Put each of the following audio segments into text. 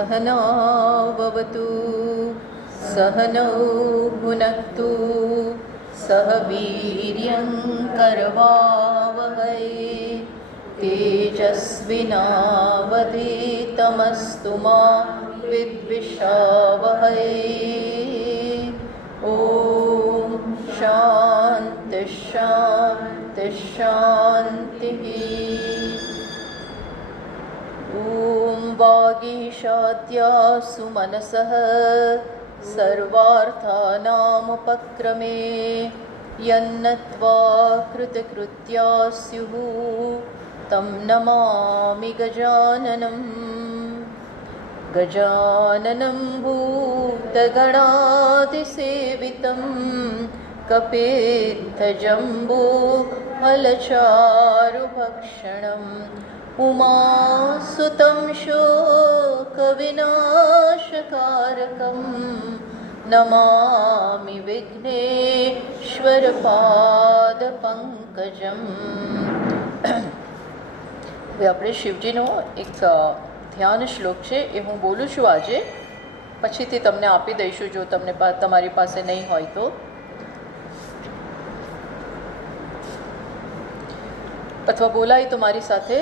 सहनाववतु सहनौ भुनक्तु सह वीर्यङ्करवावहै तेजस्विनावधीतमस्तु मा विद्विषावहै। ॐ शान्ति शान्ति शान्तिः। ॐ वागीशाद्यासु मनसः सर्वार्थानामुपक्रमे यन्नत्वा कृतकृत्या स्युः तं नमामि गजाननम्। गजाननं भूतगणादिसेवितं कपित्थजम्बूफलचारुभक्षणम् उमासुतं शोकविनाशकारकं नमामि विघ्नेश्वरपादपङ्कजम्। હવે આપણે શિવજીનો એક ધ્યાન શ્લોક છે એ હું બોલું છું આજે, પછીથી તમને આપી દઈશું જો તમને તમારી પાસે નહીં હોય તો. અથવા બોલાય તો મારી સાથે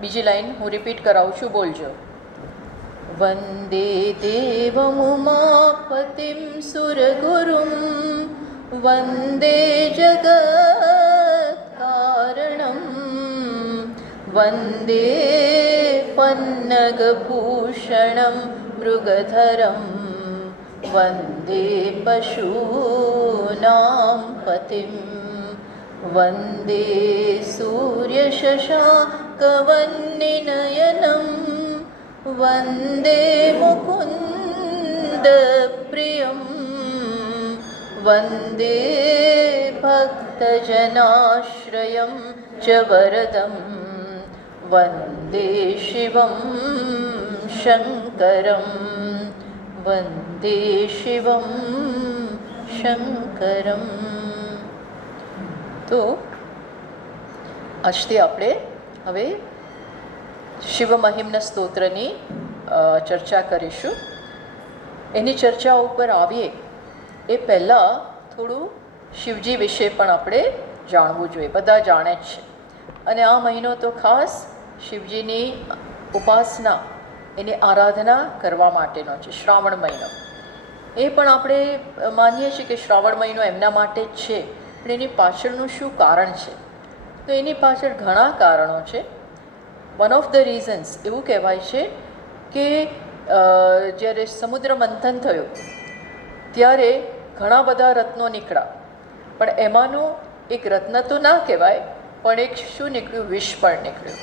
બીજી લાઈન હું રિપીટ કરાવું છું, બોલજો. વંદે દેવમુમાપતિં સુરગુરું વંદે જગત્કારણં વંદે પન્નગભૂષણં મૃગધરં વંદે પશૂનાં પતિં વંદે સૂર્યશશાંકવન્નિનયनं વંદે મુકુન્દપ્રિયં વંદે ભક્તજનાશ્રયં ચ વરદં વંદે શિવં શંકરં વંદે શિવં શંકરં. તો આજથી આપણે હવે શિવ મહિમ્ન સ્તોત્રની ચર્ચા કરીશું. એની ચર્ચા ઉપર આવીએ એ પહેલાં થોડું શિવજી વિશે પણ આપણે જાણવું જોઈએ. બધા જાણે જ છે, અને આ મહિનો તો ખાસ શિવજીની ઉપાસના, એની આરાધના કરવા માટેનો છે, શ્રાવણ મહિનો. એ પણ આપણે માનીએ છીએ કે શ્રાવણ મહિનો એમના માટે જ છે, પણ એની પાછળનું શું કારણ છે? તો એની પાછળ ઘણા કારણો છે. વન ઓફ ધ રીઝન્સ એવું કહેવાય છે કે જ્યારે સમુદ્ર મંથન થયું ત્યારે ઘણા બધા રત્નો નીકળ્યા, પણ એમાંનું એક રત્ન તો ના કહેવાય, પણ એક શું નીકળ્યું? વિષ પણ નીકળ્યું.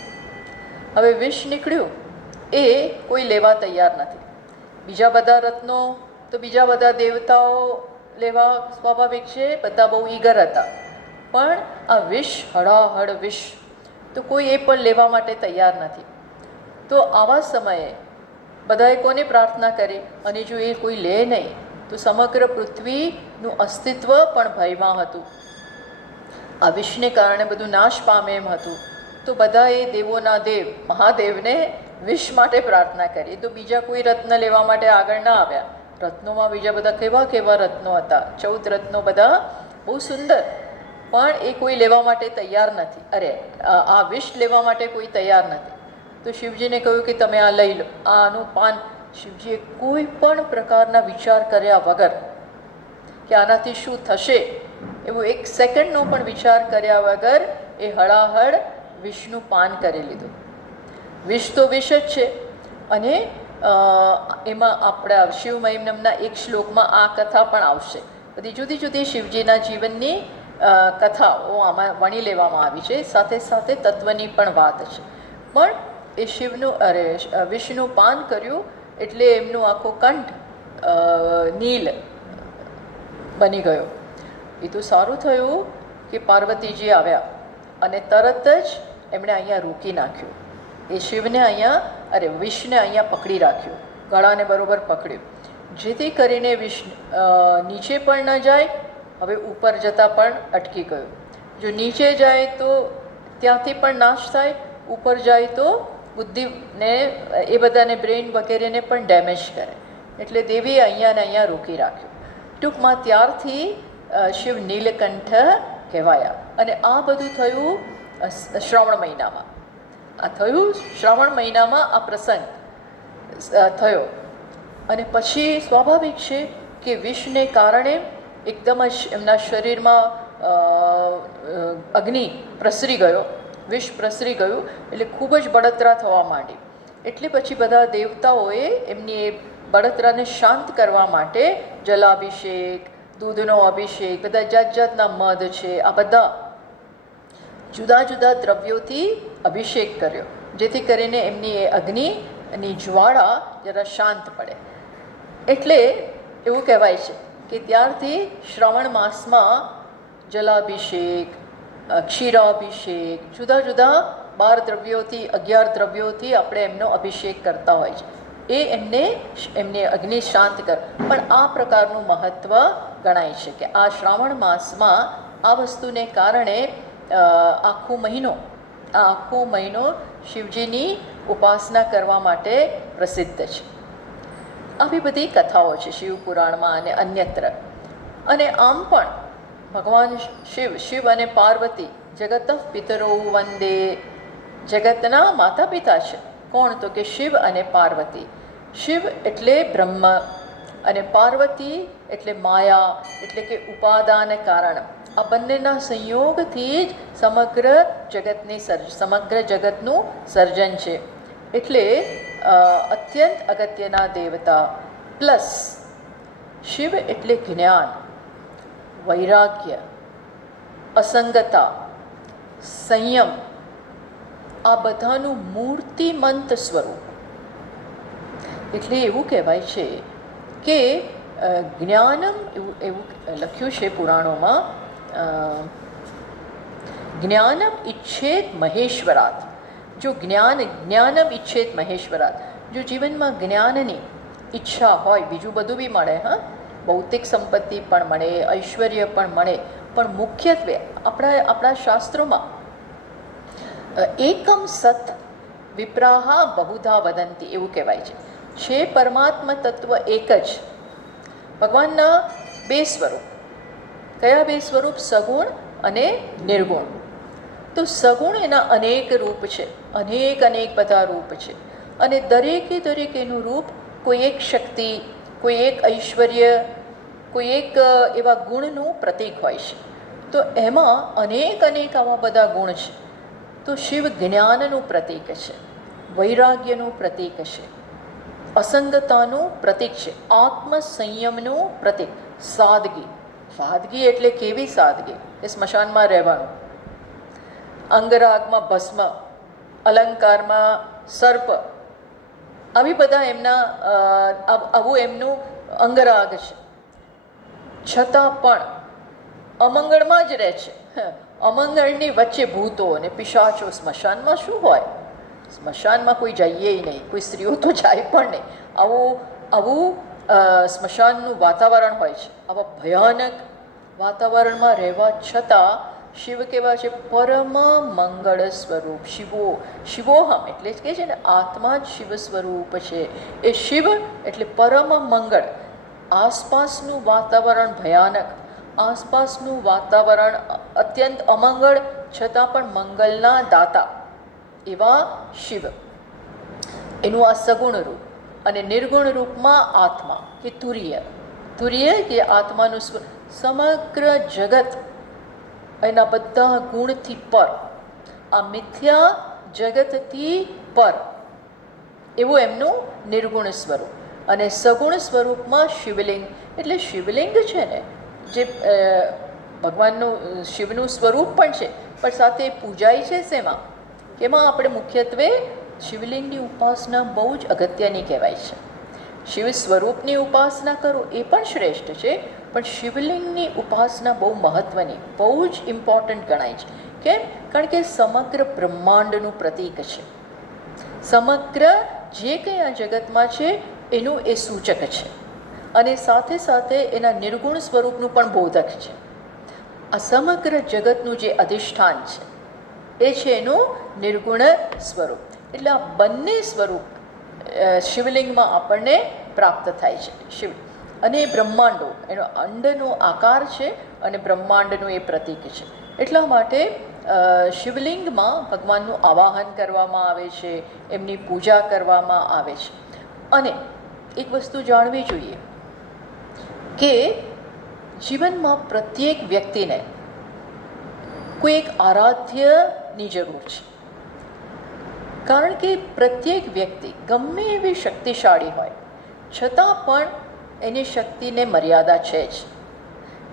હવે વિષ નીકળ્યું એ કોઈ લેવા તૈયાર નથી. બીજા બધા રત્નો તો બીજા બધા દેવતાઓ લેવા સ્વાભાવિક છે, બધા બહુ ઈગર હતા, પણ આ વિષ, હળાહળ વિષ, તો કોઈ એ પણ લેવા માટે તૈયાર નથી. તો આવા સમયે બધાએ કોની પ્રાર્થના કરી? અને જો એ કોઈ લે નહીં તો સમગ્ર પૃથ્વીનું અસ્તિત્વ પણ ભયમાં હતું. આ વિષને કારણે બધું નાશ પામે એમ હતું. તો બધાએ દેવોના દેવ મહાદેવને વિષ માટે પ્રાર્થના કરી. તો બીજા કોઈ રત્ન લેવા માટે આગળ ના આવ્યા. રત્નોમાં બીજા બધા કેવા કેવા રત્નો હતા, 14 રત્નો બધા બહુ સુંદર, પણ એ કોઈ લેવા માટે તૈયાર નથી. અરે આ વિષ લેવા માટે કોઈ તૈયાર નથી. તો શિવજીને કહ્યું કે તમે આ લઈ લો, આનું પાન. શિવજીએ કોઈ પણ પ્રકારના વિચાર કર્યા વગર કે આનાથી શું થશે એવું એક સેકન્ડનો પણ વિચાર કર્યા વગર એ હળાહળ વિષનું પાન કરી લીધું. વિષ તો વિષ જ છે. અને એમાં આપણા શિવ મહિમ્નના એક શ્લોકમાં આ કથા પણ આવશે. બધી જુદી જુદી શિવજીના જીવનની કથાઓ આમાં વણી લેવામાં આવી છે, સાથે સાથે તત્વની પણ વાત છે. પણ એ વિષનું પાન કર્યું એટલે એમનું આખો કંઠ નીલ બની ગયો. એ તો સારું થયું કે પાર્વતીજી આવ્યા અને તરત જ એમણે અહીંયા રોકી નાખ્યું. એ શિવને અહીંયા વિષને અહીંયા પકડી રાખ્યું, ગળાને બરોબર પકડ્યું, જેથી કરીને વિષ નીચે પણ ન જાય. હવે ઉપર જતાં પણ અટકી ગયું. જો નીચે જાય તો ત્યાંથી પણ નાશ થાય, ઉપર જાય તો બુદ્ધિને એ બધાને બ્રેઇન વગેરેને પણ ડેમેજ કરે. એટલે દેવીએ અહીંયા ને અહીંયા રોકી રાખ્યું. ટૂંકમાં ત્યારથી શિવ નીલકંઠ કહેવાયા. અને આ બધું થયું શ્રાવણ મહિનામાં. આ થયું શ્રાવણ મહિનામાં આ પ્રસંગ થયો. અને પછી સ્વાભાવિક છે કે વિષને કારણે એકદમ જ એમના શરીરમાં અગ્નિ પ્રસરી ગયો, વિષ પ્રસરી ગયું, એટલે ખૂબ જ બળતરા થવા માંડી. એટલે પછી બધા દેવતાઓએ એમની એ બળતરાને શાંત કરવા માટે જલાભિષેક, દૂધનો અભિષેક, બધા જાત જાતના મધ છે, આ બધા જુદા જુદા દ્રવ્યોથી અભિષેક કર્યો, જેથી કરીને એમની એ અગ્નિની જ્વાળા જરા શાંત પડે. એટલે એવું કહેવાય છે કે ત્યારથી શ્રાવણ માસમાં જલાભિષેક, ક્ષીરાભિષેક, જુદા જુદા 12 દ્રવ્યોથી 11 દ્રવ્યોથી આપણે એમનો અભિષેક કરતા હોય છે. એ એમને અગ્નિ શાંત કર. પણ આ પ્રકારનું મહત્ત્વ ગણાય છે કે આ શ્રાવણ માસમાં આ વસ્તુને કારણે આખો મહિનો શિવજીની ઉપાસના કરવા માટે પ્રસિદ્ધ છે. આવી બધી કથાઓ છે શિવપુરાણમાં અને અન્યત્ર. અને આમ પણ ભગવાન શિવ અને પાર્વતી જગત પિતરો વંદે, જગતના માતા પિતા છે. કોણ? તો કે શિવ અને પાર્વતી. શિવ એટલે બ્રહ્મ અને પાર્વતી એટલે માયા, એટલે કે ઉપાદાન કારણ. આ બંનેના સંયોગથી જ સમગ્ર જગતનું સર્જન છે. એટલે અત્યંત અગત્યના દેવતા. પ્લસ શિવ એટલે જ્ઞાન, વૈરાગ્ય, અસંગતા, સંયમ, આ બધાનું મૂર્તિમંત સ્વરૂપ. એટલે એવું કહેવાય છે કે જ્ઞાનમ, એવું લખ્યું છે પુરાણોમાં, જ્ઞાનમ ઈચ્છેત મહેશ્વરાત. જો જ્ઞાનમ ઈચ્છેત મહેશ્વરાત, જો જીવનમાં જ્ઞાનની ઈચ્છા હોય, બીજું બધું બી મળે, ભૌતિક સંપત્તિ પણ મળે, ઐશ્વર્ય પણ મળે, પણ મુખ્યત્વે આપણા શાસ્ત્રોમાં એકમ સત વિપ્રાહા બહુધા વદંતી એવું કહેવાય છે પરમાત્મા તત્વ એક જ. ભગવાનના 2 સ્વરૂપ. કયા 2 સ્વરૂપ? સગુણ અને નિર્ગુણ. તો સગુણ એના અનેક રૂપ છે, અનેક બધા રૂપ છે. અને દરેકે એનું રૂપ કોઈ એક શક્તિ, કોઈ એક ઐશ્વર્ય, કોઈ એક એવા ગુણનું પ્રતીક હોય છે. તો એમાં અનેક આવા બધા ગુણ છે. તો શિવ જ્ઞાનનું પ્રતીક છે, વૈરાગ્યનું પ્રતીક છે, અસંગતાનું પ્રતીક છે, આત્મસંયમનું પ્રતીક, સાદગી. સાદગી એટલે કેવી સાદગી? એ સ્મશાનમાં રહેવાનું, અંગરાગમાં ભસ્મ, અલંકારમાં સર્પ, આવી બધા આવું એમનું અંગરાગ છે. છતાં પણ અમંગળમાં જ રહે છે. અમંગળની વચ્ચે ભૂતો અને પિશાચો. સ્મશાનમાં શું હોય? સ્મશાનમાં કોઈ જઈએ નહીં, કોઈ સ્ત્રીઓ તો જાય પણ નહીં. આવું સ્મશાનનું વાતાવરણ હોય છે. આવા ભયાનક વાતાવરણમાં રહેવા છતાં શિવ કેવા છે? પરમ મંગળ સ્વરૂપ. શિવોહમ એટલે જ કહે છે ને, આત્મા જ શિવ સ્વરૂપ છે. એ શિવ એટલે પરમ મંગળ. આસપાસનું વાતાવરણ ભયાનક, આસપાસનું વાતાવરણ અત્યંત અમંગળ, છતાં પણ મંગલના દાતા એવા શિવ. એનું આ સગુણ રૂપ. અને નિર્ગુણ રૂપમાં આત્મા કે તુર્ય કે આત્માનું સમગ્ર જગત એના બધા ગુણથી પર, આ મિથ્યા જગતથી પર, એવું એમનું નિર્ગુણ સ્વરૂપ. અને સગુણ સ્વરૂપમાં શિવલિંગ. એટલે શિવલિંગ છે ને, જે ભગવાનનું શિવનું સ્વરૂપ પણ છે, પણ સાથે પૂજાય છે શેમાં? કેમાં? આપણે મુખ્યત્વે શિવલિંગની ઉપાસના બહુ જ અગત્યની કહેવાય છે. શિવ સ્વરૂપની ઉપાસના કરો એ પણ શ્રેષ્ઠ છે, પણ શિવલિંગની ઉપાસના બહુ મહત્ત્વની, બહુ જ ઇમ્પોર્ટન્ટ ગણાય છે. કેમ? કારણ કે સમગ્ર બ્રહ્માંડનું પ્રતીક છે. સમગ્ર જે કંઈ આ જગતમાં છે એનું એ સૂચક છે. અને સાથે સાથે એના નિર્ગુણ સ્વરૂપનું પણ બોધક છે. આ સમગ્ર જગતનું જે અધિષ્ઠાન છે એ છે એનું નિર્ગુણ સ્વરૂપ. એટલે આ બંને સ્વરૂપ શિવલિંગમાં આપણને પ્રાપ્ત થાય છે. શિવ અને એ બ્રહ્માંડો, એનો અંડનો આકાર છે અને બ્રહ્માંડનું એ પ્રતીક છે. એટલા માટે શિવલિંગમાં ભગવાનનું આવાહન કરવામાં આવે છે, એમની પૂજા કરવામાં આવે છે. અને એક વસ્તુ જાણવી જોઈએ કે જીવનમાં પ્રત્યેક વ્યક્તિને કોઈ એક આરાધ્યની જરૂર છે. કારણ કે પ્રત્યેક વ્યક્તિ ગમે એવી શક્તિશાળી હોય છતાં પણ એની શક્તિને મર્યાદા છે જ.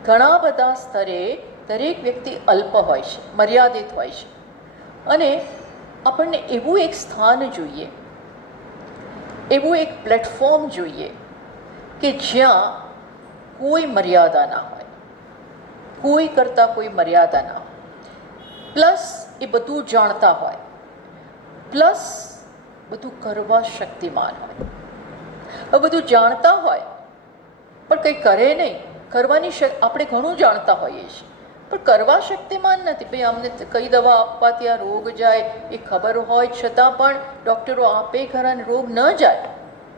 ઘણા બધા સ્તરે દરેક વ્યક્તિ અલ્પ હોય છે, મર્યાદિત હોય છે. અને આપણને એવું એક સ્થાન જોઈએ, એવું એક પ્લેટફોર્મ જોઈએ કે જ્યાં કોઈ મર્યાદા ના હોય, કોઈ કરતાં કોઈ મર્યાદા ના હોય, પ્લસ એ બધું જાણતા હોય, પ્લસ બધું કરવા શક્તિમાન હોય. હવે બધું જાણતા હોય પણ કંઈ કરે નહીં, કરવાની આપણે ઘણું જાણતા હોઈએ છીએ પણ કરવા શક્તિમાન નથી. ભાઈ અમને કઈ દવા આપવાથી આ રોગ જાય એ ખબર હોય છતાં પણ ડૉક્ટરો આપે ખરા રોગ ન જાય,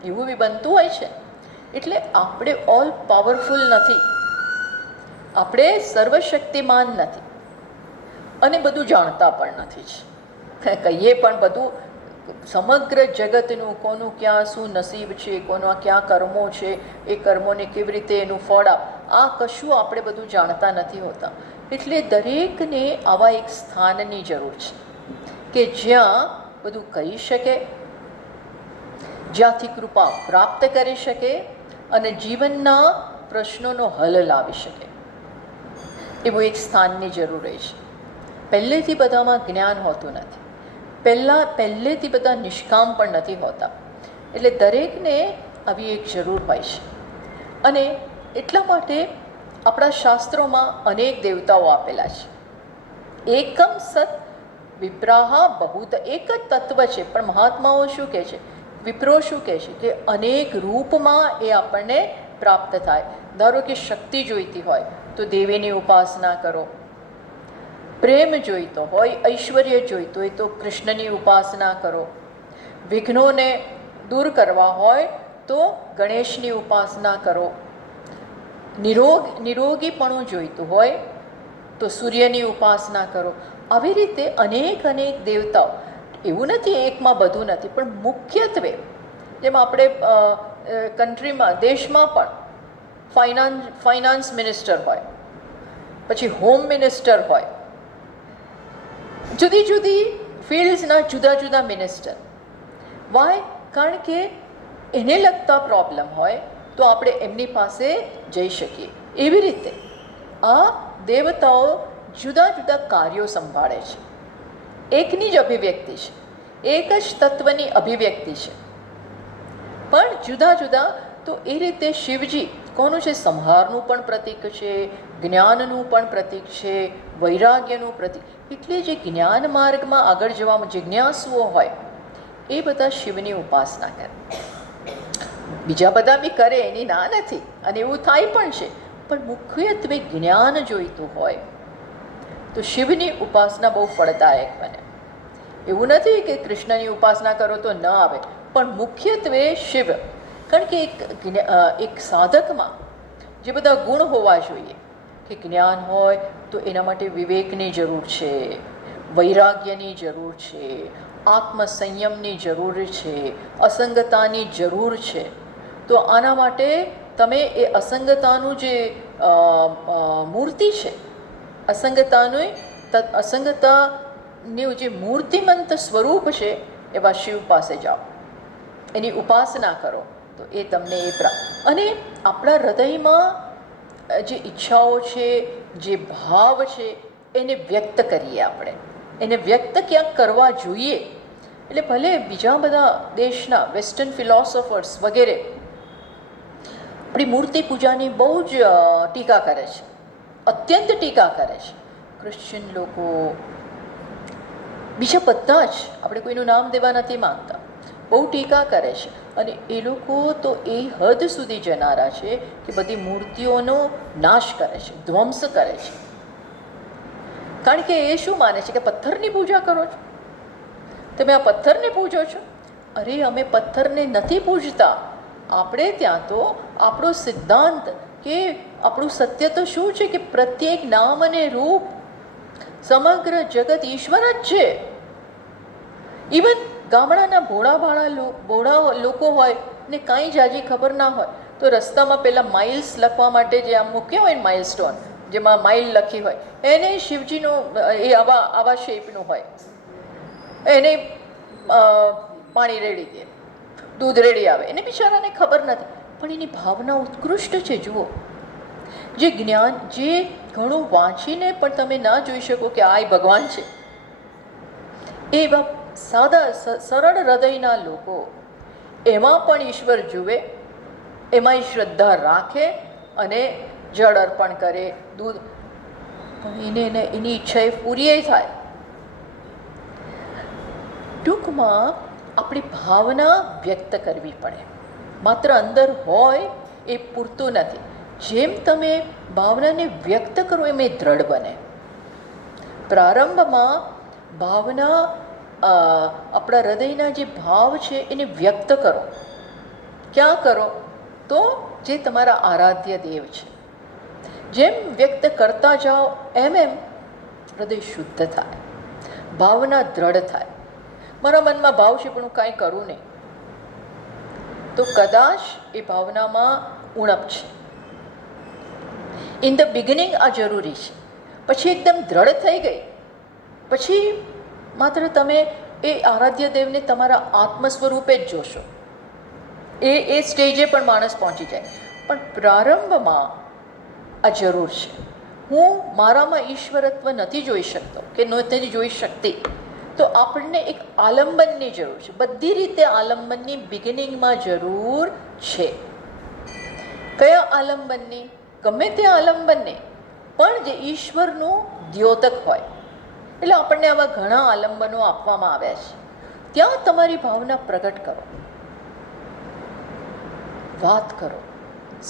એવું બી બનતું હોય છે. એટલે આપણે ઓલ પાવરફુલ નથી, આપણે સર્વશક્તિમાન નથી અને બધું જાણતા પણ નથી જ. કહીએ પણ બધું સમગ્ર જગતનું કોનું ક્યાં શું નસીબ છે, કોના ક્યાં કર્મો છે, એ કર્મોને કેવી રીતે એનું ફળ આ કશું આપણે બધું જાણતા નથી હોતા. એટલે દરેકને આવા એક સ્થાનની જરૂર છે કે જ્યાં બધું કહી શકે, જ્યાંથી કૃપા પ્રાપ્ત કરી શકે અને જીવનના પ્રશ્નોનો હલ લાવી શકે. એવું એક સ્થાનની જરૂર રહે છે. પહેલેથી બધામાં જ્ઞાન હોતું નથી, પહેલેથી બધા નિષ્કામ પણ નથી હોતા. એટલે દરેકને આવી એક જરૂર હોય છે. અને એટલા માટે આપણા શાસ્ત્રોમાં અનેક દેવતાઓ આપેલા છે. એકમ સત વિપ્રાહા બહુત, એક જ તત્વ છે પણ મહાત્માઓ શું કહે છે, વિપ્રો શું કહે છે કે અનેક રૂપમાં એ આપણને પ્રાપ્ત થાય. ધારો કે શક્તિ જોઈતી હોય તો દેવીની ઉપાસના કરો, પ્રેમ જોઈતો હોય, ઐશ્વર્ય જોઈતો હોય તો કૃષ્ણની ઉપાસના કરો, વિઘ્નોને દૂર કરવા હોય તો ગણેશની ઉપાસના કરો, નિરોગીપણું જોઈતું હોય તો સૂર્યની ઉપાસના કરો. આવી રીતે અનેક અનેક દેવતાઓ, એવું નથી એકમાં બધું નથી, પણ મુખ્યત્વે જેમ આપણે કન્ટ્રીમાં દેશમાં પણ ફાઇનાન્સ મિનિસ્ટર હોય, પછી હોમ મિનિસ્ટર હોય, જુદી જુદી ફિલ્ડ્સના જુદા જુદા મિનિસ્ટર. વાય? કારણ કે એને લગતા પ્રોબ્લેમ હોય તો આપણે એમની પાસે જઈ શકીએ. એવી રીતે આ દેવતાઓ જુદા જુદા કાર્યો સંભાળે છે. એકની જ અભિવ્યક્તિ છે, એક જ તત્વની અભિવ્યક્તિ છે, પણ જુદા જુદા. તો એ રીતે શિવજી કોનું છે, સંહારનું પણ પ્રતીક છે, જ્ઞાનનું પણ પ્રતીક છે, વૈરાગ્યનું પ્રતીક. એટલે જે જ્ઞાન માર્ગમાં આગળ જવામાં જિજ્ઞાસુઓ હોય એ બધા શિવની ઉપાસના કરે. બીજા બધા બી કરે, એની ના નથી, અને એવું થાય પણ છે. પણ મુખ્યત્વે જ્ઞાન જોઈતું હોય તો શિવની ઉપાસના બહુ ફળદાયક બને. એવું નથી કે કૃષ્ણની ઉપાસના કરો તો ન આવે, પણ મુખ્યત્વે શિવ. કારણ કે એક સાધકમાં જે બધા ગુણ હોવા જોઈએ કે જ્ઞાન હોય તો એના માટે વિવેકની જરૂર છે, વૈરાગ્યની જરૂર છે, આત્મસંયમની જરૂર છે, અસંગતાની જરૂર છે. તો આના માટે તમે એ અસંગતાનું જે મૂર્તિ છે, અસંગતાનું જે મૂર્તિમંત સ્વરૂપ છે એવા શિવ પાસે જાઓ, એની ઉપાસના કરો તો એ તમને અને આપણા હૃદયમાં જે ઈચ્છાઓ છે, જે ભાવ છે એને વ્યક્ત કરીએ. આપણે એને વ્યક્ત ક્યાંક કરવા જોઈએ. એટલે ભલે બીજા બધા દેશના વેસ્ટર્ન ફિલોસોફર્સ વગેરે આપણી મૂર્તિ પૂજાની બહુ જ ટીકા કરે છે, અત્યંત ટીકા કરે છે. ક્રિશ્ચિયન લોકો, બીજા બધા જ, આપણે કોઈનું નામ દેવા નથી માંગતા, બહુ ટીકા કરે છે. અને એ લોકો તો એ હદ સુધી જનારા છે કે બધી મૂર્તિઓનો નાશ કરે છે, ધ્વંસ કરે છે. કારણ કે એ શું માને છે કે પથ્થરની પૂજા કરો છો, તમે આ પથ્થરને પૂજો છો? અરે અમે પથ્થરને નથી પૂજતા. આપણે ત્યાં તો આપણો સિદ્ધાંત કે આપણું સત્ય તો શું છે કે પ્રત્યેક નામ અને રૂપ સમગ્ર જગત ઈશ્વર જ છે. ઇવન ગામડાના ભોળા લોકો હોય ને કાંઈ જાજી ખબર ના હોય તો રસ્તામાં પેલા માઇલ્સ લખવા માટે જે આમ મૂક્યા હોય ને માઇલ સ્ટોન, જેમાં માઇલ લખી હોય, એને શિવજીનો એ આવા શેપનું હોય, એને પાણી રેડી દે, દૂધ રેડી આવે. એને બિચારાને ખબર નથી, પણ એની ભાવના ઉત્કૃષ્ટ છે. જુઓ, જે જ્ઞાન, જે ઘણું વાંચીને પણ તમે ના જોઈ શકો કે આ ભગવાન છે, એવા સાદા સરળ હૃદયના લોકો એમાં પણ ઈશ્વર જુએ, એમાંય શ્રદ્ધા રાખે અને જળ અર્પણ કરે, દૂધ, પણ એને એની ઈચ્છા એ પૂરી થાય. ટૂંકમાં આપણી ભાવના વ્યક્ત કરવી પડે. માત્ર અંદર હોય એ પૂરતું નથી. જેમ તમે ભાવનાને વ્યક્ત કરો એમ એ દ્રઢ બને. પ્રારંભમાં ભાવના, આપણા હૃદયના જે ભાવ છે એને વ્યક્ત કરો. ક્યાં કરો? તો જે તમારા આરાધ્ય દેવ છે, જેમ વ્યક્ત કરતા જાઓ એમ હૃદય શુદ્ધ થાય, ભાવના દ્રઢ થાય. મારા મનમાં ભાવ છે પણ હું કાંઈ કરું નહીં, તો કદાચ એ ભાવનામાં ઉણપ છે. ઇન ધ બિગિનિંગ આ જરૂરી છે. પછી એકદમ દ્રઢ થઈ ગઈ પછી માત્ર તમે એ આરાધ્ય દેવને તમારા આત્મ સ્વરૂપે જ જોશો. એ સ્ટેજે પણ માણસ પહોંચી જાય. પણ પ્રારંભમાં આ જરૂર છે. હું મારામાં ઈશ્વરત્વ નથી જોઈ શકતો કે નથી જોઈ શકતી, તો આપણને એક આલંબનની જરૂર છે. બધી રીતે આલંબનની બિગિનિંગમાં જરૂર છે. કયા આલંબનની? ગમે તે આલંબનને, પણ જે ઈશ્વરનું દ્યોતક હોય. એટલે આપણને આવા ઘણા આલંબનો આપવામાં આવ્યા છે. ત્યાં તમારી ભાવના પ્રગટ કરો, વાત કરો,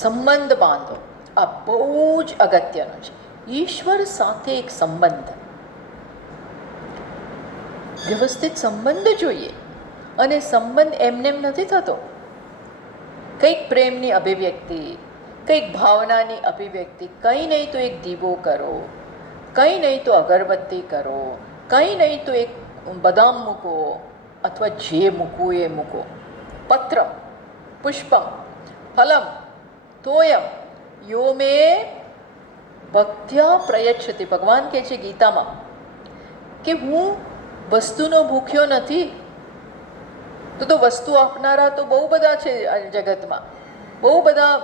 સંબંધ બાંધો. આ બહુ જ અગત્યનું છે. ઈશ્વર સાથે એક સંબંધ, વ્યવસ્થિત સંબંધ જોઈએ. અને સંબંધ એમનેમ નથી થતો. કંઈક પ્રેમની અભિવ્યક્તિ, કંઈક ભાવનાની અભિવ્યક્તિ. કંઈ નહીં તો એક દીવો કરો, કંઈ નહીં તો અગરબત્તી કરો, કંઈ નહીં તો એક બદામ મૂકો, અથવા જે મૂકવું એ મૂકો. પત્રમ પુષ્પમ ફલમ તોયમ યો મે ભક્ત્યા પ્રયચ્છતિ. ભગવાન કહે છે ગીતામાં કે હું વસ્તુનો ભૂખ્યો નથી. તો વસ્તુ આપનારા તો બહુ બધા છે આ જગતમાં, બહુ બધા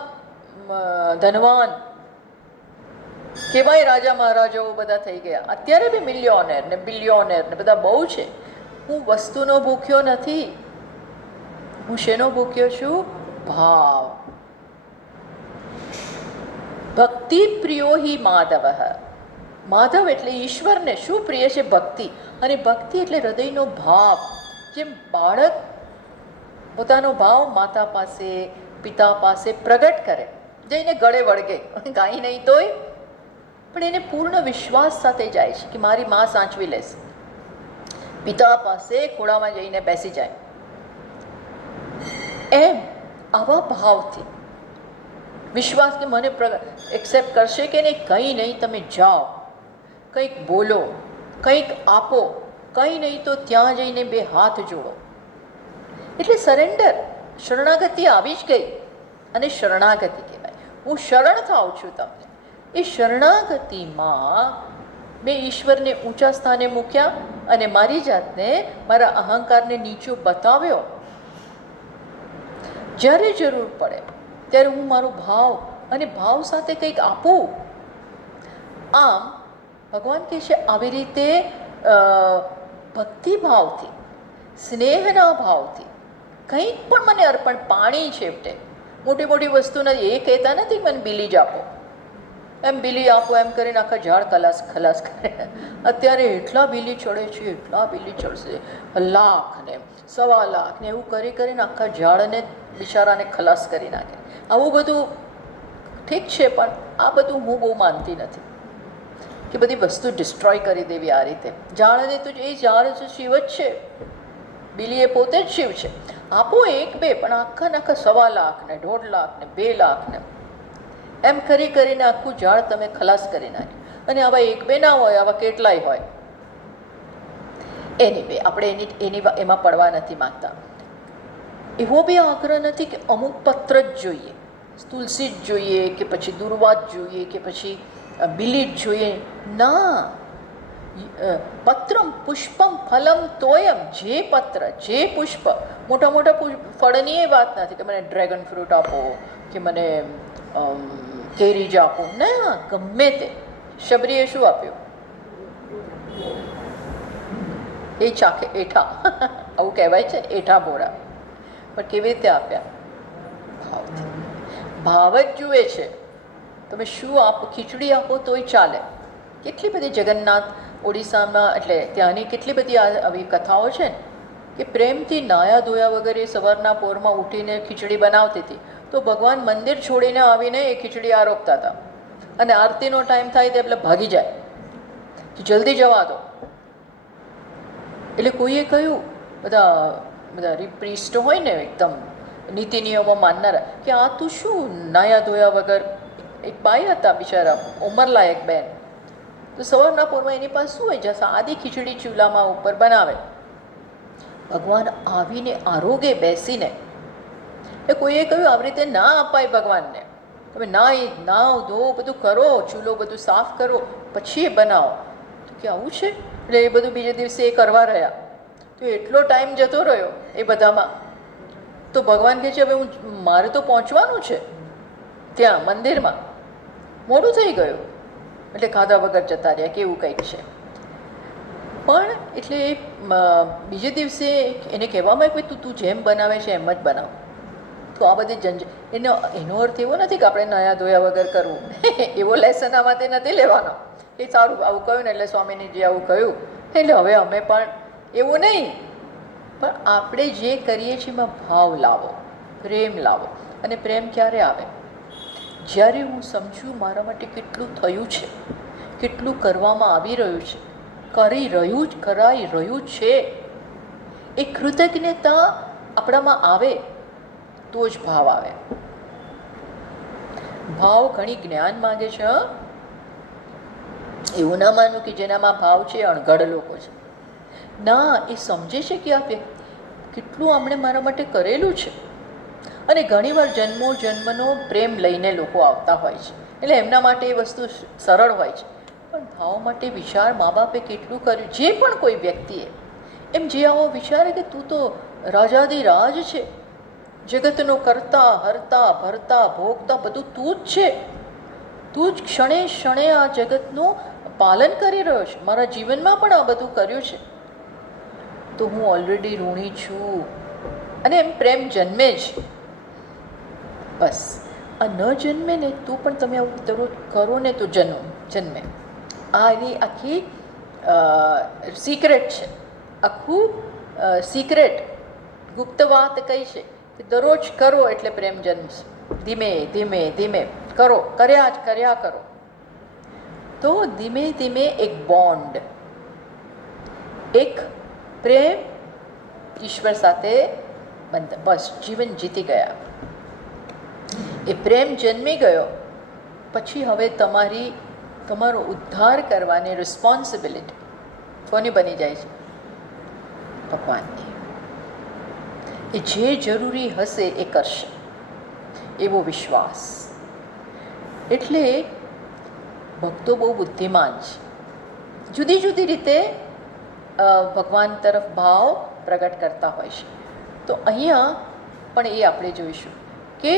ધનવાન, કેવાય રાજા મહારાજાઓ બધા થઈ ગયા. અત્યારે બી મિલિયોનેર ને બિલિયોનેર ને બધા બહુ છે. હું વસ્તુનો ભૂખ્યો નથી. હું શેનો ભૂખ્યો છું? ભાવ. ભક્તિ પ્રિયો હિ માધવ. માધવ એટલે ઈશ્વરને શું પ્રિય છે? ભક્તિ. અને ભક્તિ એટલે હૃદયનો ભાવ. જેમ બાળક પોતાનો ભાવ માતા પાસે, પિતા પાસે પ્રગટ કરે, જઈને ગળે વળગે, કાંઈ નહીં તોય, પણ એને પૂર્ણ વિશ્વાસ સાથે જાય છે કે મારી મા સાચવી લેશે. પિતા પાસે ખોળામાં જઈને બેસી જાય. એમ આવા ભાવથી વિશ્વાસ કે મને એક્સેપ્ટ કરશે કે નહીં. કંઈ નહીં, તમે જાઓ, કંઈક બોલો, કંઈક આપો, કંઈ નહીં તો ત્યાં જઈને બે હાથ જોડો. એટલે સરેન્ડર, શરણાગતિ આવી જ ગઈ. અને શરણાગતિ કહેવાય. હું શરણ થાઉં છું તમને. એ શરણાગતિમાં મેં ઈશ્વરને ઊંચા સ્થાને મૂક્યા અને મારી જાતને, મારા અહંકારને નીચો બતાવ્યો. જ્યારે જરૂર પડે ત્યારે હું મારો ભાવ અને ભાવ સાથે કંઈક આપું. આમ ભગવાન કહે છે આવી રીતે ભક્તિભાવથી, સ્નેહના ભાવથી કંઈક પણ મને અર્પણ. પાણી છેવટે મોટી મોટી વસ્તુ નથી. એ કહેતા નથી મને બિલી જ આપો, એમ બિલી આપો એમ કરીને આખા ઝાડ ખલાસ કરે. અત્યારે એટલા બિલી ચડે છે, એટલા બિલી ચડશે, લાખ ને 1.25 લાખ ને એવું કરીને આખા ઝાડને બિચારાને ખલાસ કરી નાખે. આવું બધું ઠીક છે, પણ આ બધું હું બહુ માનતી નથી કે બધી વસ્તુ ડિસ્ટ્રોય કરી દેવી આ રીતે. ઝાડને તો એ ઝાડ શિવ જ છે, બિલી એ પોતે જ શિવ છે. આપો 1-2 પણ આખા ને આખા 1.25 લાખ ને 1.5 લાખ ને 2 લાખ ને એમ કરી કરીને આખું ઝાડ તમે ખલાસ કરી નાખ્યું. અને આવા 1-2 ના હોય, આવા કેટલાય હોય. આપણે એમાં પડવા નથી માગતા. એવો બી આગ્રહ નથી કે અમુક પત્ર જ જોઈએ, તુલસી જ જોઈએ કે પછી દુર્વા જ જોઈએ કે પછી બિલી જ જોઈએ. ના, પત્રમ પુષ્પમ ફલમ તોયમ. જે પત્ર, જે પુષ્પ, મોટા મોટા ફળની એ વાત નથી કે મને ડ્રેગન ફ્રૂટ આપો કે મને કેરી જ આપો. ના, ગમે તે. શબરીએ શું આપ્યું? એ ચાખે એઠા આવું કહેવાય છે, એઠા બોરા. પણ કેવી રીતે આપ્યા? ભાવથી. ભાવ જ જુએ છે. તમે શું આપો, ખીચડી આપો તોય ચાલે. કેટલી બધી જગન્નાથ ઓડિશામાં, એટલે ત્યાંની કેટલી બધી આવી કથાઓ છે ને કે પ્રેમથી નાયા ધોયા વગર એ સવારના પોરમાં ઉઠીને ખીચડી બનાવતી હતી, તો ભગવાન મંદિર છોડીને આવીને એ ખીચડી આરોપતા હતા. અને આરતીનો ટાઈમ થાય તો એટલે ભાગી જાય કે જલ્દી જવા દો. એટલે કોઈએ કહ્યું, બધા પ્રીસ્ટો હોય ને એકદમ નીતિ નિયમો માનનારા, કે આ તું શું નાયા ધોયા વગર. એક બાઈ હતા બિચારા, ઉંમરલાયક બેન, તો સવારના પોરમાં એની પાસે શું હોય, જશે આદિ ખીચડી ચૂલામાં ઉપર બનાવે. ભગવાન આવીને આરોગે બેસીને. એ કોઈએ કહ્યું આવી રીતે ના અપાય ભગવાનને. તમે નાવ ધો બધું કરો, ચૂલો બધું સાફ કરો, પછી એ બનાવો. તો કે આવું છે? એટલે એ બધું બીજે દિવસે એ કરવા રહ્યા. તો એટલો ટાઈમ જતો રહ્યો એ બધામાં. તો ભગવાન કહે છે હવે મારે તો પહોંચવાનું છે ત્યાં મંદિરમાં, મોડું થઈ ગયું. એટલે ખાધા વગર જતા રહ્યા, કેવું કંઈક છે. પણ એટલે બીજે દિવસે એને કહેવામાં કે તું જેમ બનાવે છે એમ જ બનાવ. તો આ બધી એનો અર્થ એવો નથી કે આપણે નયા ધોયા વગર કરવું. એવો લેસન આમાંથી નથી લેવાનો. એ સારું આવું કહ્યું ને એટલે સ્વામીજીએ આવું કહ્યું એટલે હવે અમે પણ એવું નહીં. પણ આપણે જે કરીએ છીએ એમાં ભાવ લાવો, પ્રેમ લાવો. અને પ્રેમ ક્યારે આવે? જ્યારે હું સમજું મારા માટે કેટલું થયું છે, કેટલું કરવામાં આવી રહ્યું છે, કરાઈ રહ્યું છે. એ કૃતજ્ઞતા આપણામાં આવે તો જ ભાવ આવે. ભાવ ઘણી જ્ઞાન માગે છે. એવું ના માનવું કે જેનામાં ભાવ છે અણઘડ લોકો છે. ના, એ સમજે છે કે આ કેટલું આમણે મારા માટે કરેલું છે. અને ઘણીવાર જન્મનો પ્રેમ લઈને લોકો આવતા હોય છે, એટલે એમના માટે એ વસ્તુ સરળ હોય છે. પણ ભાવ માટે વિચાર, મા બાપે કેટલું કર્યું, જે પણ કોઈ વ્યક્તિએ એમ જે આવો વિચારે કે તું તો રાજાધિરાજ છે, જગતનો કરતા હરતા ભરતા ભોગતા બધું તું જ છે, તું જ ક્ષણે ક્ષણે આ જગતનું પાલન કરી રહ્યો છે, મારા જીવનમાં પણ આ બધું કર્યું છે, તો હું ઓલરેડી ઋણી છું. અને એમ પ્રેમ જન્મે જ. બસ આ ન જન્મે ને તો પણ તમે આવું દરરોજ કરો ને તો જન્મે. આ એની આખી સિક્રેટ છે. આખું સિક્રેટ ગુપ્ત વાત કઈ છે કે દરરોજ કરો એટલે પ્રેમ જન્મશે. ધીમે ધીમે ધીમે કરો, કર્યા કરો તો ધીમે ધીમે એક બોન્ડ, એક પ્રેમ ઈશ્વર સાથે બંધ. બસ જીવન જીતી ગયા. એ પ્રેમ જન્મી ગયો પછી હવે તમારો ઉદ્ધાર કરવાની રિસ્પોન્સિબિલિટી કોની બની જાય છે? ભગવાનની. એ જે જરૂરી હશે એ કરશે, એવો વિશ્વાસ. એટલે ભક્તો બહુ બુદ્ધિમાન છે, જુદી જુદી રીતે ભગવાન તરફ ભાવ પ્રગટ કરતા હોય છે. તો અહીંયા પણ એ આપણે જોઈશું કે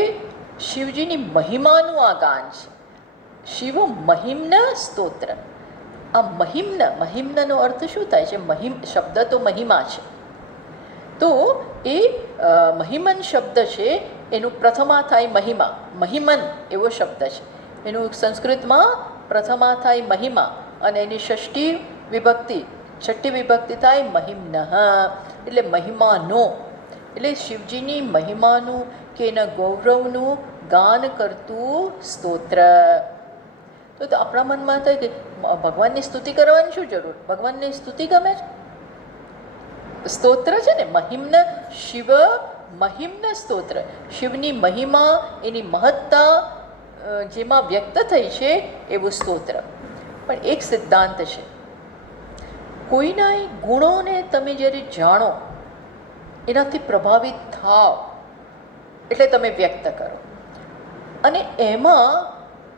શિવજીની મહિમાનું આ ગાન છે. શિવ મહિમ્ન સ્તોત્ર. આ મહિમ્નનો અર્થ શું થાય છે? મહિમ શબ્દ તો મહિમા છે, તો એ મહિમન શબ્દ છે, એનું પ્રથમા થાય મહિમા. મહિમન એવો શબ્દ છે, એનું સંસ્કૃતમાં પ્રથમા થાય મહિમા અને એની છઠ્ઠી વિભક્તિ થાય મહિમ્ન. એટલે મહિમાનો, એટલે શિવજીની મહિમાનું કે એના ગૌરવનું ગાન કરતું સ્તોત્ર. તો આપણા મનમાં થાય કે ભગવાનની સ્તુતિ કરવાની શું જરૂર? ભગવાનની સ્તુતિ ગમે છે? સ્તોત્ર છે ને, મહિમ્ન શિવ મહિમ્ન સ્તોત્ર, શિવની મહિમા, એની મહત્તા જેમાં વ્યક્ત થઈ છે એવું સ્તોત્ર. પણ એક સિદ્ધાંત છે, કોઈના ગુણોને તમે જ્યારે જાણો, એનાથી પ્રભાવિત થાવ, એટલે તમે વ્યક્ત કરો. અને એમાં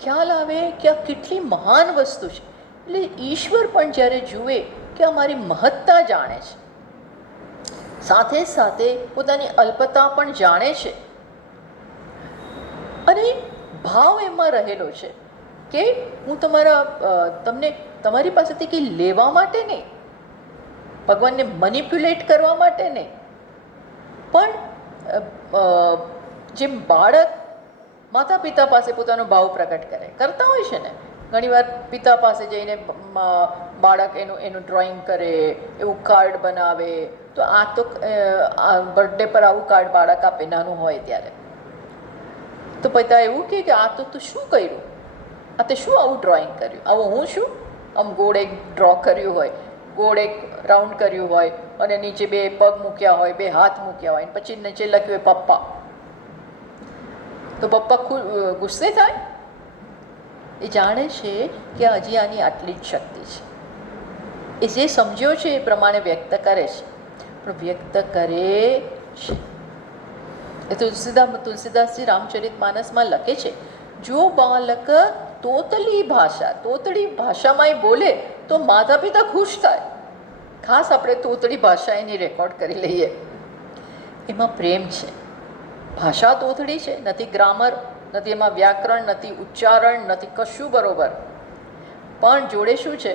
ખ્યાલ આવે કે આ કેટલી મહાન વસ્તુ છે. એટલે ઈશ્વર પણ જ્યારે જુએ કે આ મારી મહત્તા જાણે છે, સાથે સાથે પોતાની અલ્પતા પણ જાણે છે, અને ભાવ એમાં રહેલો છે કે હું તમને તમારી પાસેથી કંઈ લેવા માટે નહીં, ભગવાનને મેનિપ્યુલેટ કરવા માટે નહીં, પણ જેમ બાળક માતા પિતા પાસે પોતાનો ભાવ પ્રગટ કરતા હોય છે ને, ઘણીવાર પિતા પાસે જઈને બાળક એનું ડ્રોઈંગ કરે, એવું કાર્ડ બનાવે, તો આ તો બર્થડે પર આવું કાર્ડ બાળક આપે નાનું હોય ત્યારે, તો પિતા એવું કહે કે આ તો તું શું કર્યું, આ તે શું આવું ડ્રોઈંગ કર્યું, આવું હું શું આમ ગોળ એક ડ્રો કર્યું હોય, ગોળ એક રાઉન્ડ કર્યું હોય, અને નીચે બે પગ મૂક્યા હોય, બે હાથ મૂક્યા હોય, પછી નીચે લખ્યું હોય પપ્પા, તો પપ્પા ગુસ્સે થાય? એ જાણે છે કે હજી આની આટલી જ શક્તિ છે. એ જે સમજ્યો છે એ પ્રમાણે વ્યક્ત કરે છે, પણ વ્યક્ત કરે છે એ તુલસીદાસજી રામચરિત માનસમાં લખે છે, જો બાલક તોતલી ભાષામાં બોલે તો માતા પિતા ખુશ થાય. ખાસ આપણે તોતળી ભાષા એની રેકોર્ડ કરી લઈએ. એમાં પ્રેમ છે. ભાષા તોતળી છે, નથી ગ્રામર, નથી એમાં વ્યાકરણ, નથી ઉચ્ચારણ, નથી કશું બરોબર, પણ જોડે શું છે?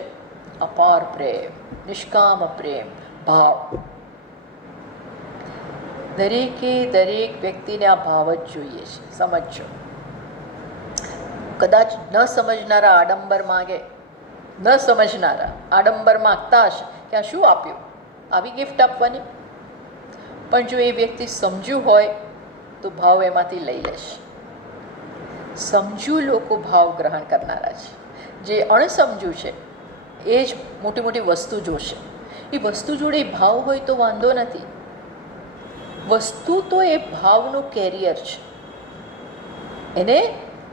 અપાર પ્રેમ, નિષ્કામ પ્રેમ, ભાવ. દરેકે દરેક વ્યક્તિને આ ભાવ જ જોઈએ છે. સમજજો. કદાચ ન સમજનારા આડંબર માગે, ન સમજનારા આડંબર માગતા હશે કે આ શું આપ્યું, આવી ગિફ્ટ આપવાની, પણ જો એ વ્યક્તિ સમજ્યું હોય તો ભાવ એમાંથી લઈ લેશે. સમજુ લોકો ભાવ ગ્રહણ કરનારા છે. જે અણસમજુ છે એ જ મોટી મોટી વસ્તુ જોશે. એ વસ્તુ જોડે ભાવ હોય તો વાંધો નથી, વસ્તુ તો એ ભાવનું કેરિયર છે. એને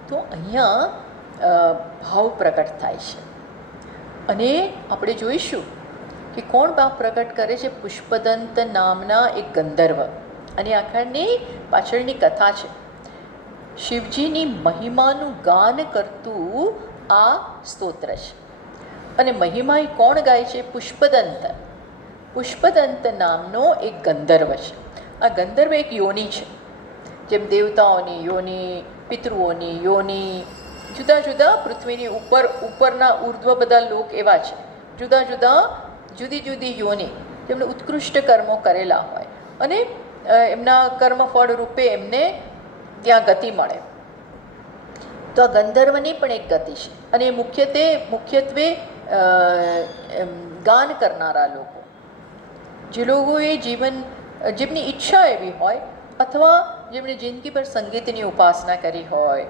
તો અહીંયા ભાવ પ્રગટ થાય છે. અને આપણે જોઈશું કે કોણ ભાવ પ્રગટ કરે છે? પુષ્પદંત નામના એક ગંધર્વ. અને આખરની પાછળની કથા છે. શિવજીની મહિમાનું ગાન કરતું આ સ્તોત્ર છે. અને મહિમા એ કોણ ગાય છે? પુષ્પદંત. પુષ્પદંત નામનો એક ગંધર્વ છે. આ ગંધર્વ એક યોની છે. જેમ દેવતાઓની યોની, પિતૃઓની યોની, જુદા જુદા પૃથ્વીની ઉપરના ઉર્ધ્વ બધા લોક એવા છે. જુદી જુદી યોની, જેમણે ઉત્કૃષ્ટ કર્મો કરેલા હોય, અને એમના કર્મફળ રૂપે એમને ત્યાં ગતિ મળે. તો આ ગંધર્વની પણ એક ગતિ છે. અને મુખ્યત્વે ગાન કરનારા લોકો, જે લોકોએ જેમની ઈચ્છા એવી હોય, અથવા જેમણે જિંદગી પર સંગીતની ઉપાસના કરી હોય,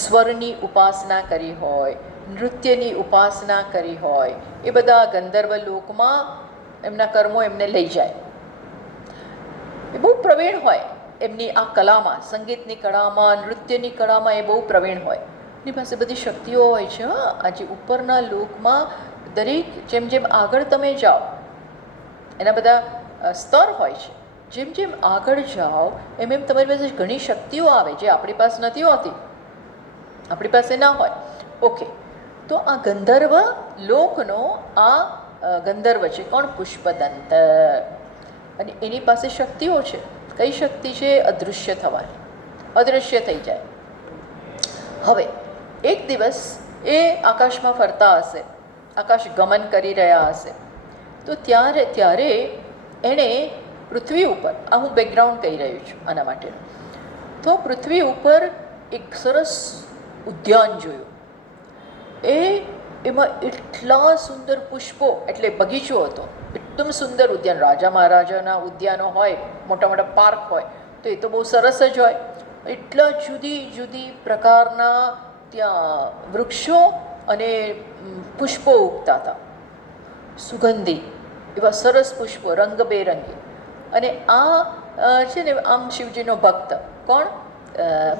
સ્વરની ઉપાસના કરી હોય, નૃત્યની ઉપાસના કરી હોય, એ બધા ગંધર્વ લોકમાં એમના કર્મો એમને લઈ જાય. એ બહુ પ્રવીણ હોય એમની આ કલામાં, સંગીતની કળામાં, નૃત્યની કળામાં એ બહુ પ્રવીણ હોય. એની પાસે બધી શક્તિઓ હોય છે. આજે ઉપરના લોકમાં દરેક જેમ જેમ આગળ તમે જાઓ, એના બધા સ્તર હોય છે. જેમ જેમ આગળ જાઓ એમ એમ તમારી પાસે ઘણી શક્તિઓ આવે જે આપણી પાસે નથી હોતી, આપણી પાસે ના હોય. ઓકે, તો આ ગંધર્વ લોકનો આ ગંધર્વ છે. કોણ? પુષ્પદંત. અને એની પાસે શક્તિઓ છે. કઈ શક્તિ છે? અદૃશ્ય થવાની. અદૃશ્ય થઈ જાય. હવે એક દિવસ એ આકાશમાં ફરતા હશે, આકાશ ગમન કરી રહ્યા હશે, તો ત્યારે એણે પૃથ્વી ઉપર, આ હું બેકગ્રાઉન્ડ કહી રહ્યું છું આના માટેનું, તો પૃથ્વી ઉપર એક સરસ ઉદ્યાન જોયું. એમાં એટલા સુંદર પુષ્પો, એટલે બગીચો હતો, એકદમ સુંદર ઉદ્યાન. રાજા મહારાજાના ઉદ્યાનો હોય, મોટા મોટા પાર્ક હોય, તો એ તો બહુ સરસ જ હોય. એટલા જુદી જુદી પ્રકારના ત્યાં વૃક્ષો અને પુષ્પો ઉગતા હતા, સુગંધી. એવા સરસ પુષ્પો રંગબેરંગી. અને આ છે ને આમ શિવજીનો ભક્ત. કોણ?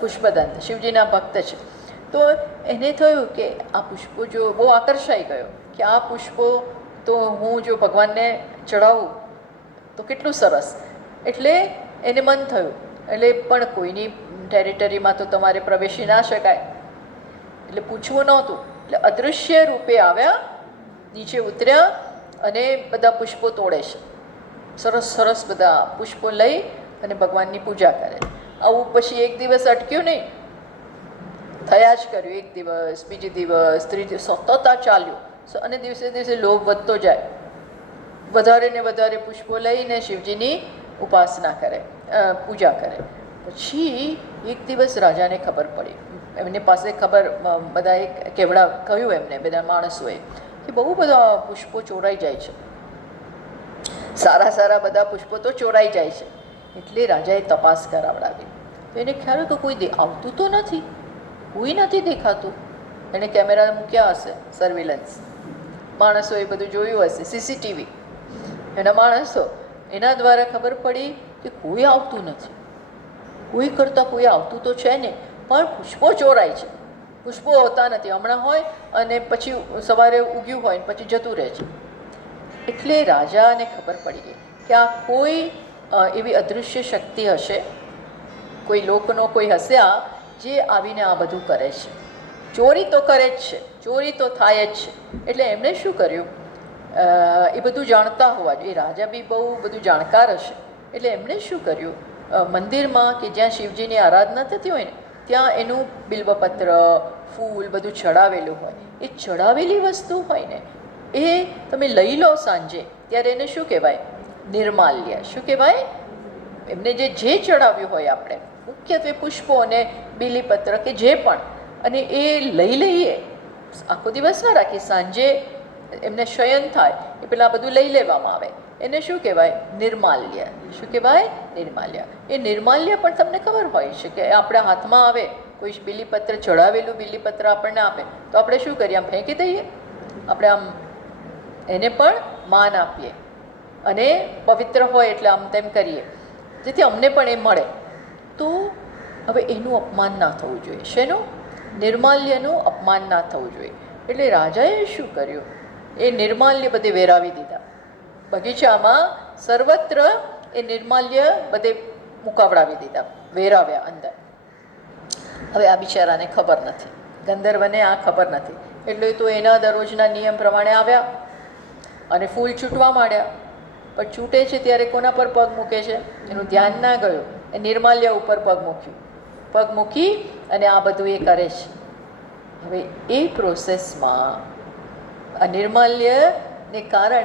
પુષ્પદંત શિવજીના ભક્ત છે. તો એને થયું કે આ પુષ્પો જો બહુ આકર્ષાઈ ગયો કે આ પુષ્પો તો હું જો ભગવાનને ચડાવું તો કેટલું સરસ. એટલે એને મન થયું. એટલે પણ કોઈની ટેરિટરીમાં તો તમારે પ્રવેશી ના શકાય, એટલે પૂછવું નહોતું. એટલે અદૃશ્ય રૂપે આવ્યા, નીચે ઉતર્યા અને બધા પુષ્પો તોડે છે. સરસ સરસ બધા પુષ્પો લઈ અને ભગવાનની પૂજા કરે. આવું પછી એક દિવસ અટક્યું નહીં, થયા જ કર્યું. એક દિવસ, બીજી દિવસ, ત્રીજી, સતત આ ચાલ્યું. અને દિવસે દિવસે લોભ વધતો જાય. વધારે ને વધારે પુષ્પો લઈને શિવજીની ઉપાસના કરે, પૂજા કરે. પછી એક દિવસ રાજાને ખબર પડી. એમની પાસે ખબર બધાએ કહ્યું એમને બધા માણસોએ કે બહુ બધા પુષ્પો ચોરાઈ જાય છે, સારા સારા બધા પુષ્પો તો ચોરાઈ જાય છે. એટલે રાજાએ તપાસ કરાવડાવી. તો એને ખ્યાલ કે કોઈ આવતું તો નથી, કોઈ નથી દેખાતું. એણે કેમેરા મૂક્યા હશે, સર્વેલન્સ માણસોએ બધું જોયું હશે, સીસીટીવી એના માણસો. એના દ્વારા ખબર પડી કે કોઈ આવતું નથી, કોઈ કરતાં કોઈ આવતું તો છે ને, પણ પુષ્પો ચોરાય છે. પુષ્પો હોતા નથી, હમણાં હોય અને પછી સવારે ઉગ્યું હોય ને પછી જતું રહે છે. એટલે રાજાને ખબર પડી ગઈ કે આ કોઈ એવી અદૃશ્ય શક્તિ હશે, કોઈ લોકનો કોઈ હશે આ જે આવીને આ બધું કરે છે. ચોરી તો કરે જ છે, ચોરી તો થાય જ છે. એટલે એમણે શું કર્યું, એ બધું જાણતા હોવા જોઈએ, રાજા બી બહુ બધું જાણકાર હશે. એટલે એમણે શું કર્યું, મંદિરમાં કે જ્યાં શિવજીની આરાધના થતી હોય ને ત્યાં એનું બિલ્વપત્ર, ફૂલ બધું ચડાવેલું હોય. એ ચડાવેલી વસ્તુ હોય ને એ તમે લઈ લો સાંજે, ત્યારે એને શું કહેવાય? નિર્માલ્ય. શું કહેવાય? એમને જે ચડાવ્યું હોય આપણે, મુખ્યત્વે પુષ્પો અને બિલીપત્ર કે જે પણ, અને એ લઈ લઈએ. આખો દિવસ ના રાખી, સાંજે એમને શયન થાય એ પેલા બધું લઈ લેવામાં આવે. એને શું કહેવાય? નિર્માલ્ય. શું કહેવાય? નિર્માલ્ય. એ નિર્માલ્ય પણ તમને ખબર હોય છે કે આપણા હાથમાં આવે, કોઈ બિલીપત્ર ચડાવેલું બિલીપત્ર આપણને આપે તો આપણે શું કરીએ? આમ ફેંકી દઈએ. આપણે આમ એને પણ માન આપીએ અને પવિત્ર હોય એટલે આમ તેમ કરીએ, જેથી અમને પણ એ મળે. તો હવે એનું અપમાન ના થવું જોઈએ. શેનું? નિર્માલ્યનું અપમાન ના થવું જોઈએ. એટલે રાજાએ શું કર્યું, એ નિર્માલ્ય બધે વેરાવી દીધા. બગીચામાં સર્વત્ર એ નિર્માલ્ય બધે મુકાવડાવી દીધા, વેરાવ્યા અંદર. હવે આ બિચારાને ખબર નથી, ગંધર્વને આ ખબર નથી. એટલે તો એના દરરોજના નિયમ પ્રમાણે આવ્યા અને ફૂલ છૂટવા માંડ્યા. પણ છૂટે છે ત્યારે કોના પર પગ મૂકે છે એનું ધ્યાન ના ગયું. એ નિર્માલ્ય ઉપર પગ મૂક્યું, પગ મૂકી અને આ બધું એ કરે છે. હવે એ પ્રોસેસમાં આ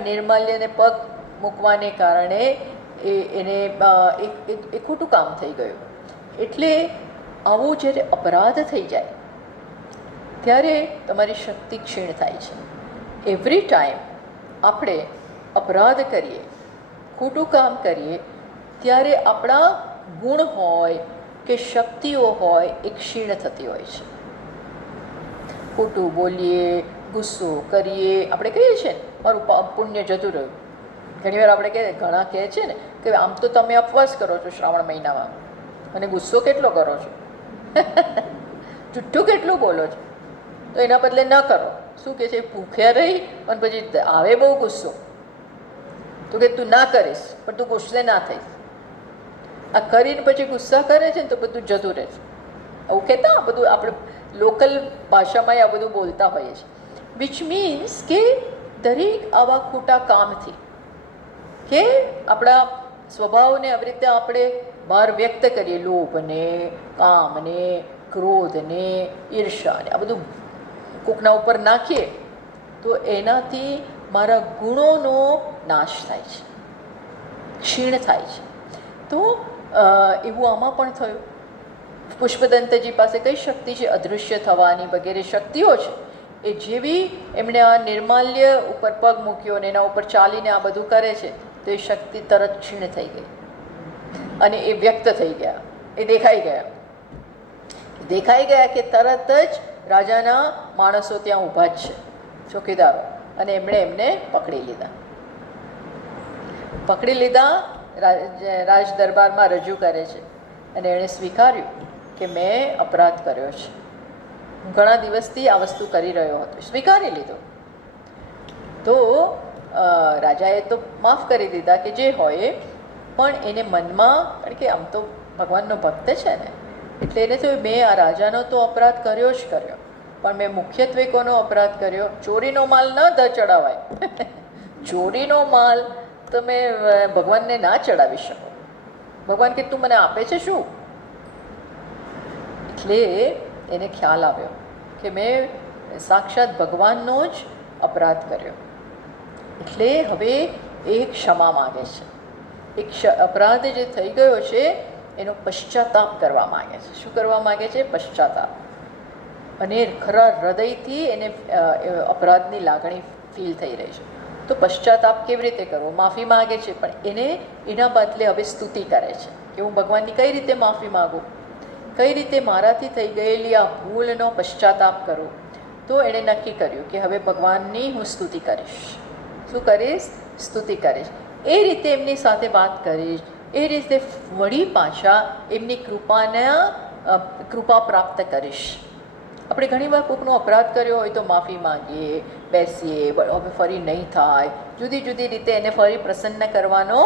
નિર્માલ્યને પગ મૂકવાને કારણે એને એક ખોટું કામ થઈ ગયું. એટલે આવો જ્યારે અપરાધ થઈ જાય ત્યારે તમારી શક્તિ ક્ષીણ થાય છે. એવરી ટાઈમ આપણે અપરાધ કરીએ, ખોટું કામ કરીએ, ત્યારે આપણા ગુણ હોય કે શક્તિઓ હોય એ ક્ષીણ થતી હોય છે. ખોટું બોલીએ, ગુસ્સો કરીએ, આપણે કહીએ છીએ ને મારું પુણ્ય જતું રહ્યું. ઘણીવાર આપણે કહીએ, ઘણા કહે છે ને કે આમ તો તમે અપવાસ કરો છો શ્રાવણ મહિનામાં અને ગુસ્સો કેટલો કરો છો, જુઠ્ઠું કેટલું બોલો છો. તો એના બદલે ન કરો. શું કહે છે? ભૂખ્યા રહી અને પછી આવે બહુ ગુસ્સો, તો કે તું ના કરીશ પણ તું ગુસ્સે ના થઈશ. આ કરીને પછી ગુસ્સા કરે છે ને તો બધું જતું રહે છે. આવું કહેતા બધું આપણે લોકલ ભાષામાં આ બધું બોલતા હોઈએ છીએ. વિચ મીન્સ કે દરેક આવા ખોટા કામથી કે આપણા સ્વભાવને આવી રીતે આપણે બહાર વ્યક્ત કરીએ, લોભને, કામને, ક્રોધને, ઈર્ષાને, આ બધું કોકના ઉપર નાખીએ તો એનાથી મારા ગુણોનો નાશ થાય છે, ક્ષીણ થાય છે. તો એવું આમાં પણ થયું. પુષ્પદંતજી પાસે કઈ શક્તિ છે? અદૃશ્ય થવાની વગેરે શક્તિઓ છે. એ જેવી એમણે આ નિર્માલ્ય ઉપર પગ મૂક્યો અને એના ઉપર ચાલીને આ બધું કરે છે તો એ શક્તિ તરત ક્ષીણ થઈ ગઈ અને એ વ્યક્ત થઈ ગયા, એ દેખાઈ ગયા કે તરત જ રાજાના માણસો ત્યાં ઊભા જ છે, ચોકીદારો, અને એમણે એમને પકડી લીધા. પકડી લીધા, રાજ દરબારમાં રજૂ કરે છે અને એણે સ્વીકાર્યું કે મેં અપરાધ કર્યો છે, હું ઘણા દિવસથી આ વસ્તુ કરી રહ્યો હતો, સ્વીકારી લીધો. તો રાજાએ તો માફ કરી દીધા કે જે હોય, પણ એને મનમાં, કારણ કે આમ તો ભગવાનનો ભક્ત છે ને, એટલે એને થયું મેં આ રાજાનો તો અપરાધ કર્યો જ કર્યો, પણ મેં મુખ્યત્વે કોનો અપરાધ કર્યો? ચોરીનો માલ ન ચડાવાય. ચોરીનો માલ તમે ભગવાનને ના ચડાવી શકો. ભગવાન કે તું મને આપે છે શું? એટલે એને ખ્યાલ આવ્યો કે મેં સાક્ષાત ભગવાનનો જ અપરાધ કર્યો. એટલે હવે એ ક્ષમા માગે છે. એક અપરાધ જે થઈ ગયો છે એનો પશ્ચાતાપ કરવા માગે છે. શું કરવા માગે છે? પશ્ચાતાપ. અને ખરા હૃદયથી એને અપરાધની લાગણી ફીલ થઈ રહી છે. તો પશ્ચાતાપ કેવી રીતે કરવો? માફી માગે છે, પણ એના બદલે હવે સ્તુતિ કરે છે કે હું ભગવાનની કઈ રીતે માફી માગું, કઈ રીતે મારાથી થઈ ગયેલી આ ભૂલનો પશ્ચાતાપ કરું. તો એણે નક્કી કર્યું કે હવે ભગવાનની હું સ્તુતિ કરીશ. શું કરીશ? સ્તુતિ કરીશ. એ રીતે એમની સાથે વાત કરીશ, એ રીતે વળી પાછા એમની કૃપા પ્રાપ્ત કરીશ. આપણે ઘણીવાર કોઈકનો અપરાધ કર્યો હોય તો માફી માંગીએ, બેસીએ, હવે ફરી નહીં થાય, જુદી જુદી રીતે એને ફરી પ્રસન્ન કરવાનો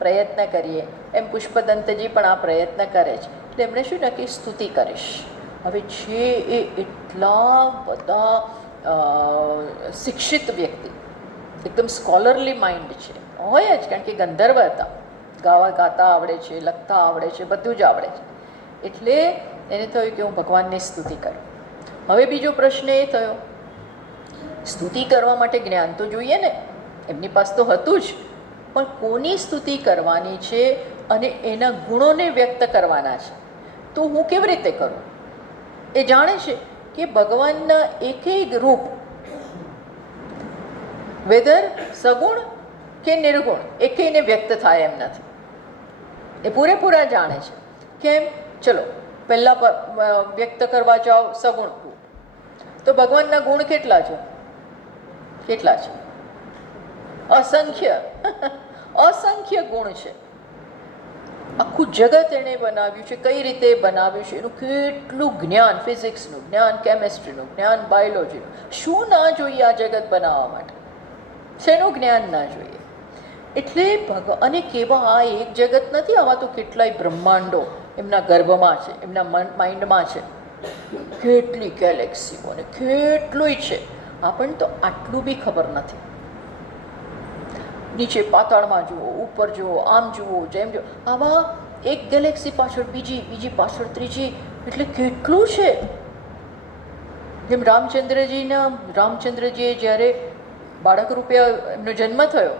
પ્રયત્ન કરીએ. એમ પુષ્પદંતજી પણ આ પ્રયત્ન કરે છે. એટલે એમણે શું નક્કી? સ્તુતિ કરીશ. હવે છે એ એટલા બધા શિક્ષિત વ્યક્તિ, એકદમ સ્કોલરલી માઇન્ડ છે, હોય જ, કારણ કે ગંધર્વ હતા, ગાતા આવડે છે, લખતા આવડે છે, બધું જ આવડે છે. એટલે એને થયું કે હું ભગવાનની સ્તુતિ કરું. હવે બીજો પ્રશ્ન એ થયો, સ્તુતિ કરવા માટે જ્ઞાન તો જોઈએ ને, એમની પાસે તો હતું જ, પણ કોની સ્તુતિ કરવાની છે અને એના ગુણોને વ્યક્ત કરવાના છે, તો હું કેવી રીતે કરું? એ જાણે છે કે ભગવાનના એકેય રૂપ, વેધર સગુણ કે નિર્ગુણ, એકેયને વ્યક્ત થાય એમ નથી. એ પૂરેપૂરા જાણે છે. કેમ? ચલો પહેલાં વ્યક્ત કરવા જાઓ સગુણ, તો ભગવાનના ગુણ કેટલા છે? કેટલા છે? અસંખ્ય. અસંખ્ય ગુણ છે. આખું જગત એણે બનાવ્યું છે. કઈ રીતે બનાવ્યું છે? એનું કેટલું જ્ઞાન, ફિઝિક્સનું જ્ઞાન, કેમેસ્ટ્રીનું જ્ઞાન, બાયોલોજીનું. શું ના જોઈએ આ જગત બનાવવા માટે? શેનું જ્ઞાન ના જોઈએ? એટલે અને કેવા આ એક જગત નથી, આવા તો કેટલાય બ્રહ્માંડો એમના ગર્ભમાં છે, એમના માઇન્ડમાં છે. કેટલી ગેલેક્સીઓ અને કેટલુંય છે. આપણને તો આટલું બી ખબર નથી. નીચે પાતાળમાં જુઓ, ઉપર જુઓ, આમ જુઓ, જેમ જુઓ, આવા એક ગેલેક્સી પાછળ બીજી, બીજી પાછળ ત્રીજી, એટલે કેટલું છે. જેમ રામચંદ્રજીએ જ્યારે બાળક રૂપે એમનો જન્મ થયો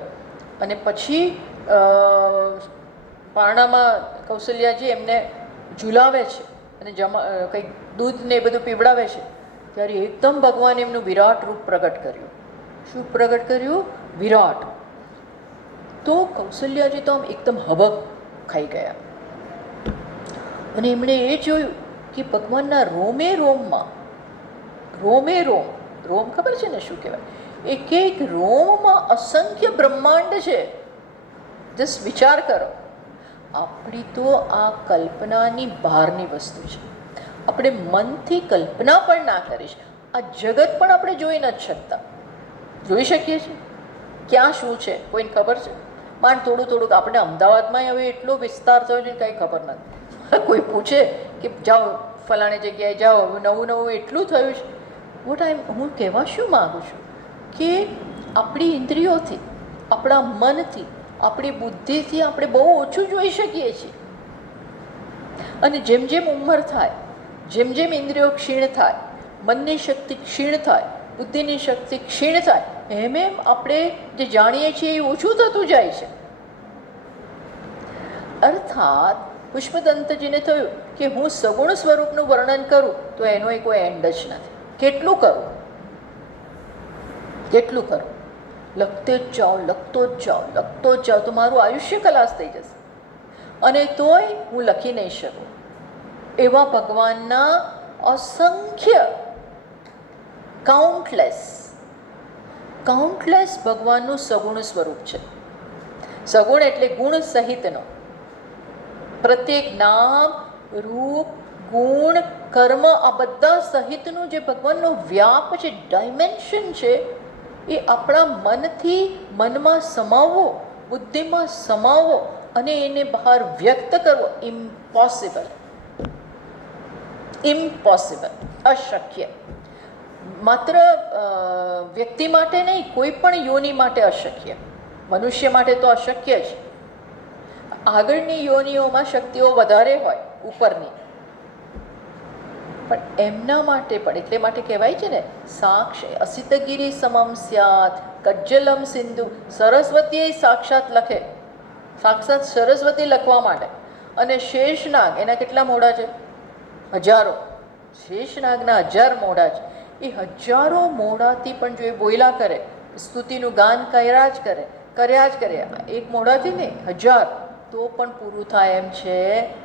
અને પછી પારણામાં કૌશલ્યાજી એમને ઝુલાવે છે અને કંઈક દૂધ ને એ બધું પીવડાવે છે, ત્યારે એકદમ ભગવાન એમનું વિરાટ રૂપ પ્રગટ કર્યું. શું પ્રગટ કર્યું? વિરાટ. તો કૌશલ્યાજી તો આમ એકદમ હબક ખાઈ ગયા અને એમણે એ જોયું કે ભગવાનના રોમે રોમમાં, રોમ ખબર છે ને શું કહેવાય? એક એક રોમમાં અસંખ્ય બ્રહ્માંડ છે. જસ્ટ વિચાર કરો. આપણી તો આ કલ્પનાની બહારની વસ્તુ છે. આપણે મનથી કલ્પના પણ ના કરીશ. આ જગત પણ આપણે જોઈ નથી શકતા. જોઈ શકીએ છીએ ક્યાં શું છે કોઈને ખબર છે? માંડ થોડુંક આપણે અમદાવાદમાં હવે એટલો વિસ્તાર થયો છે કાંઈ ખબર નથી. કોઈ પૂછે કે જાઓ ફલાણી જગ્યાએ જાઓ, હવે નવું એટલું થયું છે. હું કહેવા શું માગું છું કે આપણી ઇન્દ્રિયોથી, આપણા મનથી, આપણી બુદ્ધિથી આપણે બહુ ઓછું જોઈ શકીએ છીએ. અને જેમ જેમ ઉંમર થાય, જેમ જેમ ઇન્દ્રિયો ક્ષીણ થાય, મનની શક્તિ ક્ષીણ થાય, બુદ્ધિની શક્તિ ક્ષીણ થાય, એમ આપણે જે જાણીએ છીએ એ ઓછું થતું જાય છે. અર્થાત પુષ્પદંતજીને થયું કે હું સગુણ સ્વરૂપનું વર્ણન કરું તો એનો કોઈ એન્ડ જ નથી. કેટલું કરું? લખતો જ જાઓ તો મારું આયુષ્ય ખલાસ થઈ જશે અને તોય હું લખી નહીં શકું. એવા ભગવાનના અસંખ્ય, કાઉન્ટલેસ ભગવાનનું સગુણ સ્વરૂપ છે. સગુણ એટલે ગુણ સહિતનો. પ્રત્યેક નામ, રૂપ, ગુણ, કર્મ આ બધા સહિતનું જે ભગવાનનો વ્યાપ છે, ડાયમેન્શન છે, એ આપણા મનથી મનમાં સમાવવો, બુદ્ધિમાં સમાવવો અને એને બહાર વ્યક્ત કરવો ઇમ્પોસિબલ. ઇમ્પોસિબલ, અશક્ય. માત્ર વ્યક્તિ માટે નહીં, કોઈ પણ યોનિ માટે અશક્ય. મનુષ્ય માટે તો અશક્ય જ. આગળની યોનિઓમાં શક્તિઓ વધારે હોય ઉપરની, પણ એમના માટે પણ, એટલે માટે કહેવાય છે ને, સાક્ષ અસિતગીરી સમમ સ્યાત કજ્જલમ સિંધુ. સરસ્વતીએ સાક્ષાત લખે, સાક્ષાત સરસ્વતી લખવા માટે. અને શેષનાગ, એના કેટલા મોઢા છે? હજારો. શેષનાગના 1000 મોઢા છે. એ હજારો મોઢાથી પણ જો એ બોયલા કરે, સ્તુતિનું ગાન કર્યા જ કરે, એક મોઢાથી નહીં, 1000, તો પણ પૂરું થાય એમ છે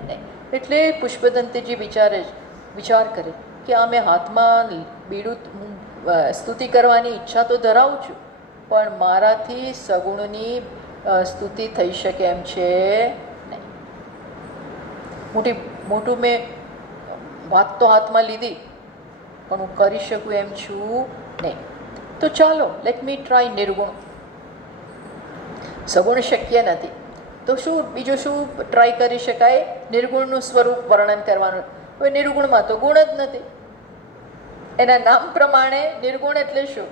નહીં. એટલે પુષ્પદંતીજી વિચાર કરે કે આ મેં હાથમાં બીડું સ્તુતિ કરવાની ઈચ્છા તો ધરાવું છું, પણ મારાથી સગુણની સ્તુતિ થઈ શકે એમ છે નહીં. મોટું મેં વાત તો હાથમાં લીધી, પણ હું કરી શકું એમ છું નહીં. તો ચાલો, લેટ મી ટ્રાય નિર્ગુણ. સગુણ શક્ય નથી, તો શું બીજું શું ટ્રાય કરી શકાય? નિર્ગુણનું સ્વરૂપ વર્ણન કરવાનું. હવે નિર્ગુણમાં તો ગુણ જ નથી. એના નામ પ્રમાણે નિર્ગુણ એટલે શું?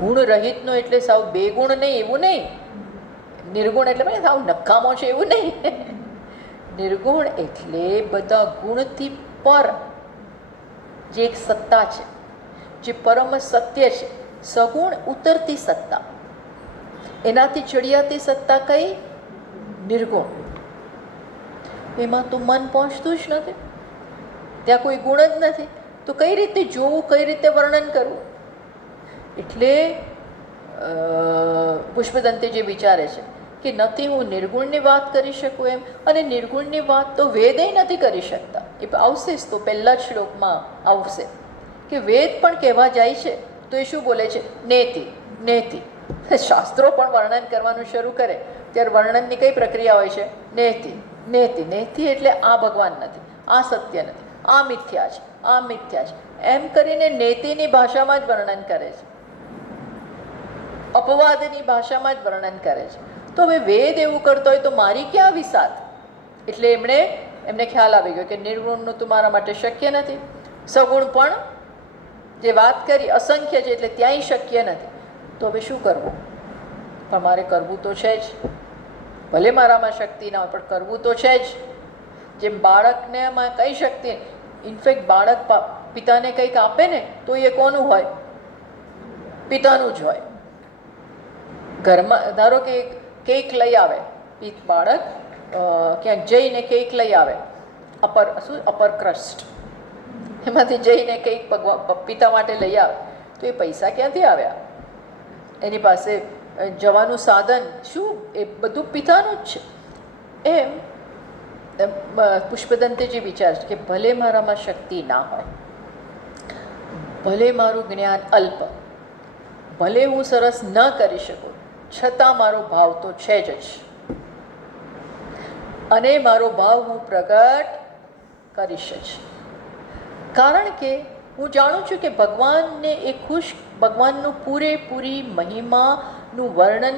ગુણ રહિતનો, એટલે સાવ બેગુણ નહીં એવું નહીં. નિર્ગુણ એટલે સાવ નકામો છે એવું નહીં. નિર્ગુણ એટલે બધા ગુણથી પર જે એક સત્તા છે, જે પરમ સત્ય છે. સગુણ ઉતરતી સત્તા, એનાથી ચડિયાતી સત્તા કઈ? નિર્ગુણ. એમાં તો મન પહોંચતું જ નથી, ત્યાં કોઈ ગુણ જ નથી. તો કઈ રીતે જોવું, કઈ રીતે વર્ણન કરવું? એટલે પુષ્પદંતીજી વિચારે છે કે નથી હું નિર્ગુણની વાત કરી શકું એમ, અને નિર્ગુણની વાત તો વેદે નથી કરી શકતા. એ આવશે જ, તો પહેલા જ શ્લોકમાં આવશે કે વેદ પણ કહેવા જાય છે તો એ શું બોલે છે? નેતિ નેતિ. શાસ્ત્રો પણ વર્ણન કરવાનું શરૂ કરે ત્યારે વર્ણનની કઈ પ્રક્રિયા હોય છે? નેતિ નેતિ. નેતિ એટલે આ ભગવાન નથી, આ સત્ય નથી, આ મિથ્યા છે, આ મિથ્યા છે, એમ કરીને નેતિની ભાષામાં જ વર્ણન કરે છે, અપવાદની ભાષામાં જ વર્ણન કરે છે. તો હવે વેદ એવું કરતો હોય તો મારી ક્યાં વિસાત? એટલે એમને ખ્યાલ આવી ગયો કે નિર્ગુણનું તો મારા માટે શક્ય નથી. સગુણ પણ જે વાત કરી અસંખ્ય છે, એટલે ત્યાંય શક્ય નથી. તો હવે શું કરવું? પણ મારે કરવું તો છે જ. ભલે મારામાં શક્તિ ના હોય, પણ કરવું તો છે જ. જેમ બાળકને માં કઈ શક્તિ, ઇનફેક્ટ બાળક પિતાને કંઈક આપે ને તો એ કોનું હોય? પિતાનું જ હોય. ઘરમાં ધારો કે કેક લઈ આવે, બાળક ક્યાંક જઈને કેક લઈ આવે, અપર ક્રસ્ટ, એમાંથી જઈને કંઈક પિતા માટે લઈ આવે, તો એ પૈસા ક્યાંથી આવ્યા? એની પાસે જવાનું સાધન શું? એ બધું પિતાનું જ છે. એમ પુષ્પદંતીજી વિચાર છે કે ભલે મારામાં શક્તિ ના હોય, ભલે મારું જ્ઞાન અલ્પ, ભલે હું સરસ ન કરી શકું, છતાં મારો ભાવ તો છે જ. અને મારો ભાવ હું પ્રગટ કરીશ જ. કારણ કે હું જાણું છું કે ભગવાનને એ ભગવાનનું પૂરેપૂરી મહિમાનું વર્ણન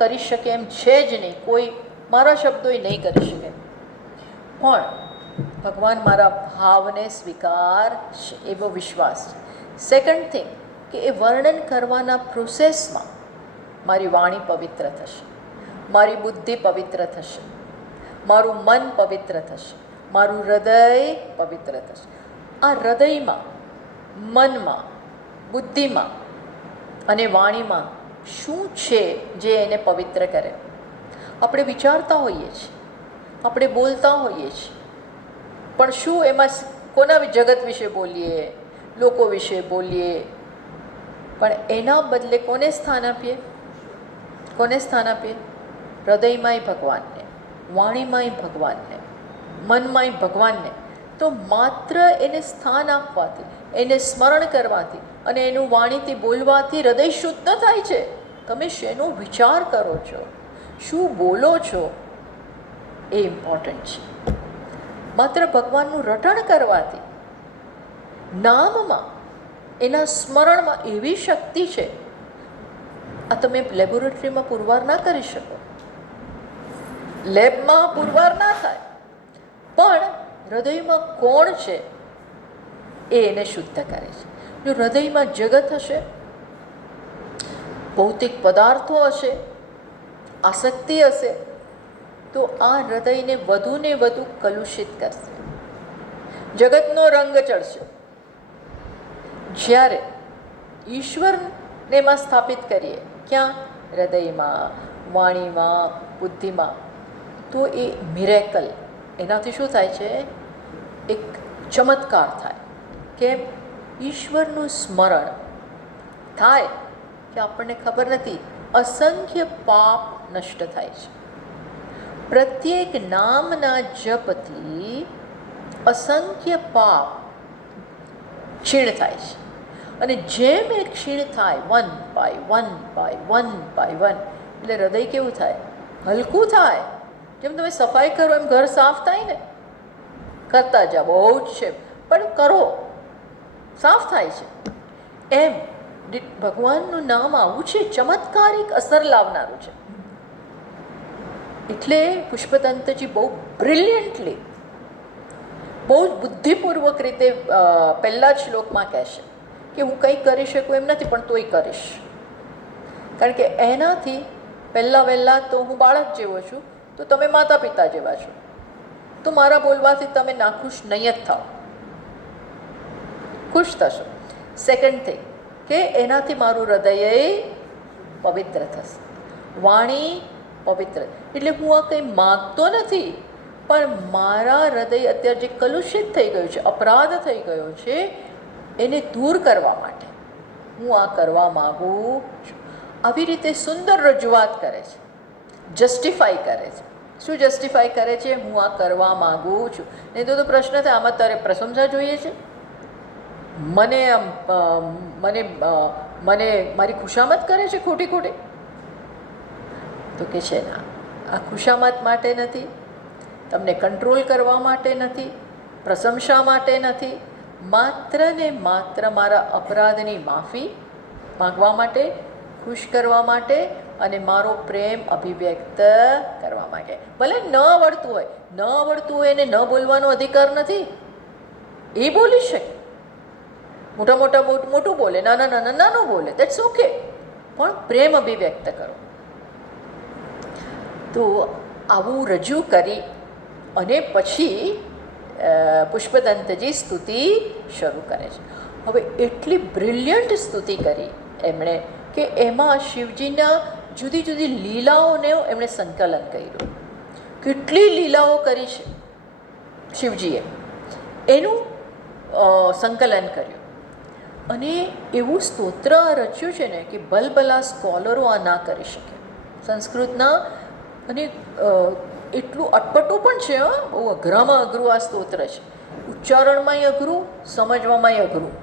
કરી શકે એમ છે જ નહીં. કોઈ મારા શબ્દોએ નહીં કરી શકે, પણ ભગવાન મારા ભાવને સ્વીકારશે એવો વિશ્વાસ છે. સેકન્ડ થિંગ કે એ વર્ણન કરવાના પ્રોસેસમાં મારી વાણી પવિત્ર થશે, મારી બુદ્ધિ પવિત્ર થશે, મારું મન પવિત્ર થશે, મારું હૃદય પવિત્ર થશે. આ હૃદયમાં, મનમાં, બુદ્ધિમાં અને વાણીમાં શું છે જે એને પવિત્ર કરે? આપણે વિચારતા હોઈએ છીએ, આપણે બોલતા હોઈએ છીએ, પણ શું એમાં કોના જગત વિશે બોલીએ, લોકો વિશે બોલીએ, પણ એના બદલે કોને સ્થાન આપીએ? કોને સ્થાન આપીએ? હૃદયમાંય ભગવાનને, વાણીમાંય ભગવાનને, મનમાંય ભગવાનને. તો માત્ર એને સ્થાન આપવાથી, એને સ્મરણ કરવાથી અને એનું વાણીથી બોલવાથી હૃદય શુદ્ધ થાય છે. તમે શેનો વિચાર કરો છો, શું બોલો છો, એ ઇમ્પોર્ટન્ટ છે. માત્ર ભગવાનનું રટણ કરવાથી, નામમાં, એના સ્મરણમાં એવી શક્તિ છે. આ તમે લેબોરેટરીમાં પુરવાર ના કરી શકો, લેબમાં પુરવાર ના થાય, પણ હૃદયમાં કોણ છે એ એને શુદ્ધ કરે છે. જો હૃદયમાં જગત હશે, ભૌતિક પદાર્થો હશે, આસક્તિ હશે, તો આ હૃદયને વધુને વધુ કલુષિત કરશે, જગતનો રંગ ચડશે. જ્યારે ઈશ્વરને એમાં સ્થાપિત કરીએ, ક્યાં? હૃદયમાં, વાણીમાં, બુદ્ધિમાં, તો એ મિરેકલ, એનાથી શું થાય છે? એક ચમત્કાર થાય. કેમ? ઈશ્વરનું સ્મરણ થાય કે આપણને ખબર નથી, અસંખ્ય પાપ નષ્ટ થાય છે. પ્રત્યેક નામના જપથી અસંખ્ય પાપ ક્ષીણ થાય છે. અને જેમ એ ક્ષીણ થાય, one by one by one by one, એટલે હૃદય કેવું થાય? હલકું થાય. જેમ તમે સફાઈ કરો એમ ઘર સાફ થાય ને, કરતા જાઓ, બહુ જ છે પણ કરો, સાફ થાય છે. એમ ભગવાનનું નામ આવું છે, ચમત્કારિક અસર લાવનારું છે. એટલે પુષ્પદંતજી બહુ બ્રિલિયન્ટલી, બહુ જ બુદ્ધિપૂર્વક રીતે પહેલા જ શ્લોકમાં કહેશે કે હું કંઈ કરી શકું એમ નથી, પણ તોય કરીશ. કારણ કે એનાથી વહેલા તો હું બાળક જેવો છું, તો તમે માતા પિતા જેવા છો, તો મારા બોલવાથી તમે નાખુશ નહીં જ થાઓ, ખુશ થશો. સેકન્ડ થિંગ કે એનાથી મારું હૃદય પવિત્ર થશે, વાણી પવિત્ર. એટલે હું આ કંઈ માગતો નથી, પણ મારા હૃદય અત્યારે જે કલુષિત થઈ ગયું છે, અપરાધ થઈ ગયો છે, એને દૂર કરવા માટે હું આ કરવા માગું છું. આવી રીતે સુંદર રજૂઆત કરે છે, જસ્ટિફાઈ કરે છે. શું જસ્ટિફાઈ કરે છે? હું આ કરવા માગું છું. નહીં તો પ્રશ્ન થાય, આમાં તારે પ્રશંસા જોઈએ છે, મને મને મને મારી ખુશામત કરે છે ખોટી ખોટી? તો કે છે ના, આ ખુશામત માટે નથી, તમને કંટ્રોલ કરવા માટે નથી, પ્રશંસા માટે નથી, માત્ર ને માત્ર મારા અપરાધની માફી માગવા માટે, ખુશ કરવા માટે અને મારો પ્રેમ અભિવ્યક્ત કરવા માટે. ભલે ન આવડતું હોય, ન આવડતું હોય એને ન બોલવાનો અધિકાર નથી, એ બોલી શકે. મોટું બોલે, નાનું બોલે, દેટ્સ ઓકે, પણ પ્રેમ અભિવ્યક્ત કરો. તો આવું રજૂ કરી અને પછી પુષ્પદંતજી સ્તુતિ શરૂ કરે છે. હવે એટલી બ્રિલિયન્ટ સ્તુતિ કરી એમણે કે એમાં શિવજીના જુદી જુદી લીલાઓને એમણે સંકલન કર્યું. કેટલી લીલાઓ કરી છે શિવજીએ, એનું સંકલન કર્યું. અને એવું સ્તોત્ર રચ્યું છે ને કે ભલભલા સ્કોલરો આ ના કરી શકે સંસ્કૃતના. અને એટલું અટપટું પણ છે, બહુ અઘરામાં અઘરું આ સ્તોત્ર છે, ઉચ્ચારણમાંય અઘરું, સમજવામાંય અઘરું,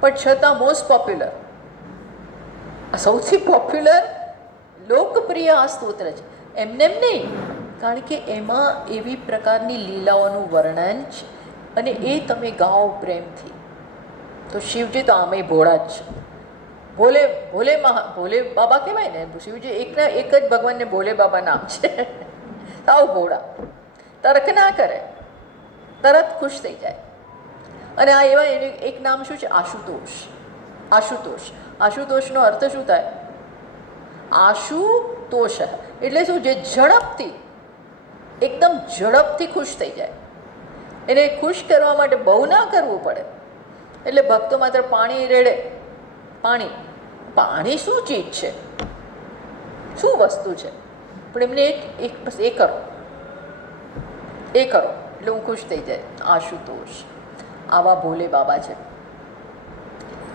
પણ છતાં મોસ્ટ પોપ્યુલર, સૌથી પોપ્યુલર લોકપ્રિય આ સ્તોત્ર છે. એમને નહીં, કારણ કે એમાં એવી પ્રકારની લીલાઓનું વર્ણન છે અને એ તમે ગાઓ પ્રેમથી, તો શિવજી તો આમે ભોળા જ છે. ભોલે બાબા કહેવાય ને, શિવજી એક જ ભગવાનને ભોલે બાબા નામ છે. સાવ ભોળા, તર્ક ના કરે, તરત ખુશ થઈ જાય. અને આ એવા એક નામ શું છે? આશુતોષ. આશુતોષનો અર્થ શું થાય? આશુતોષ એટલે શું? જે ઝડપથી, એકદમ ઝડપથી ખુશ થઈ જાય. એને ખુશ કરવા માટે બહુ ના કરવું પડે. એટલે ભક્તો માત્ર પાણી રેડે, પાણી શું ચીજ છે, શું વસ્તુ છે, પણ એમને બસ એ કરો એટલે હું ખુશ થઈ જાય. આશુતોષ, આવા ભોલે બાબા છે.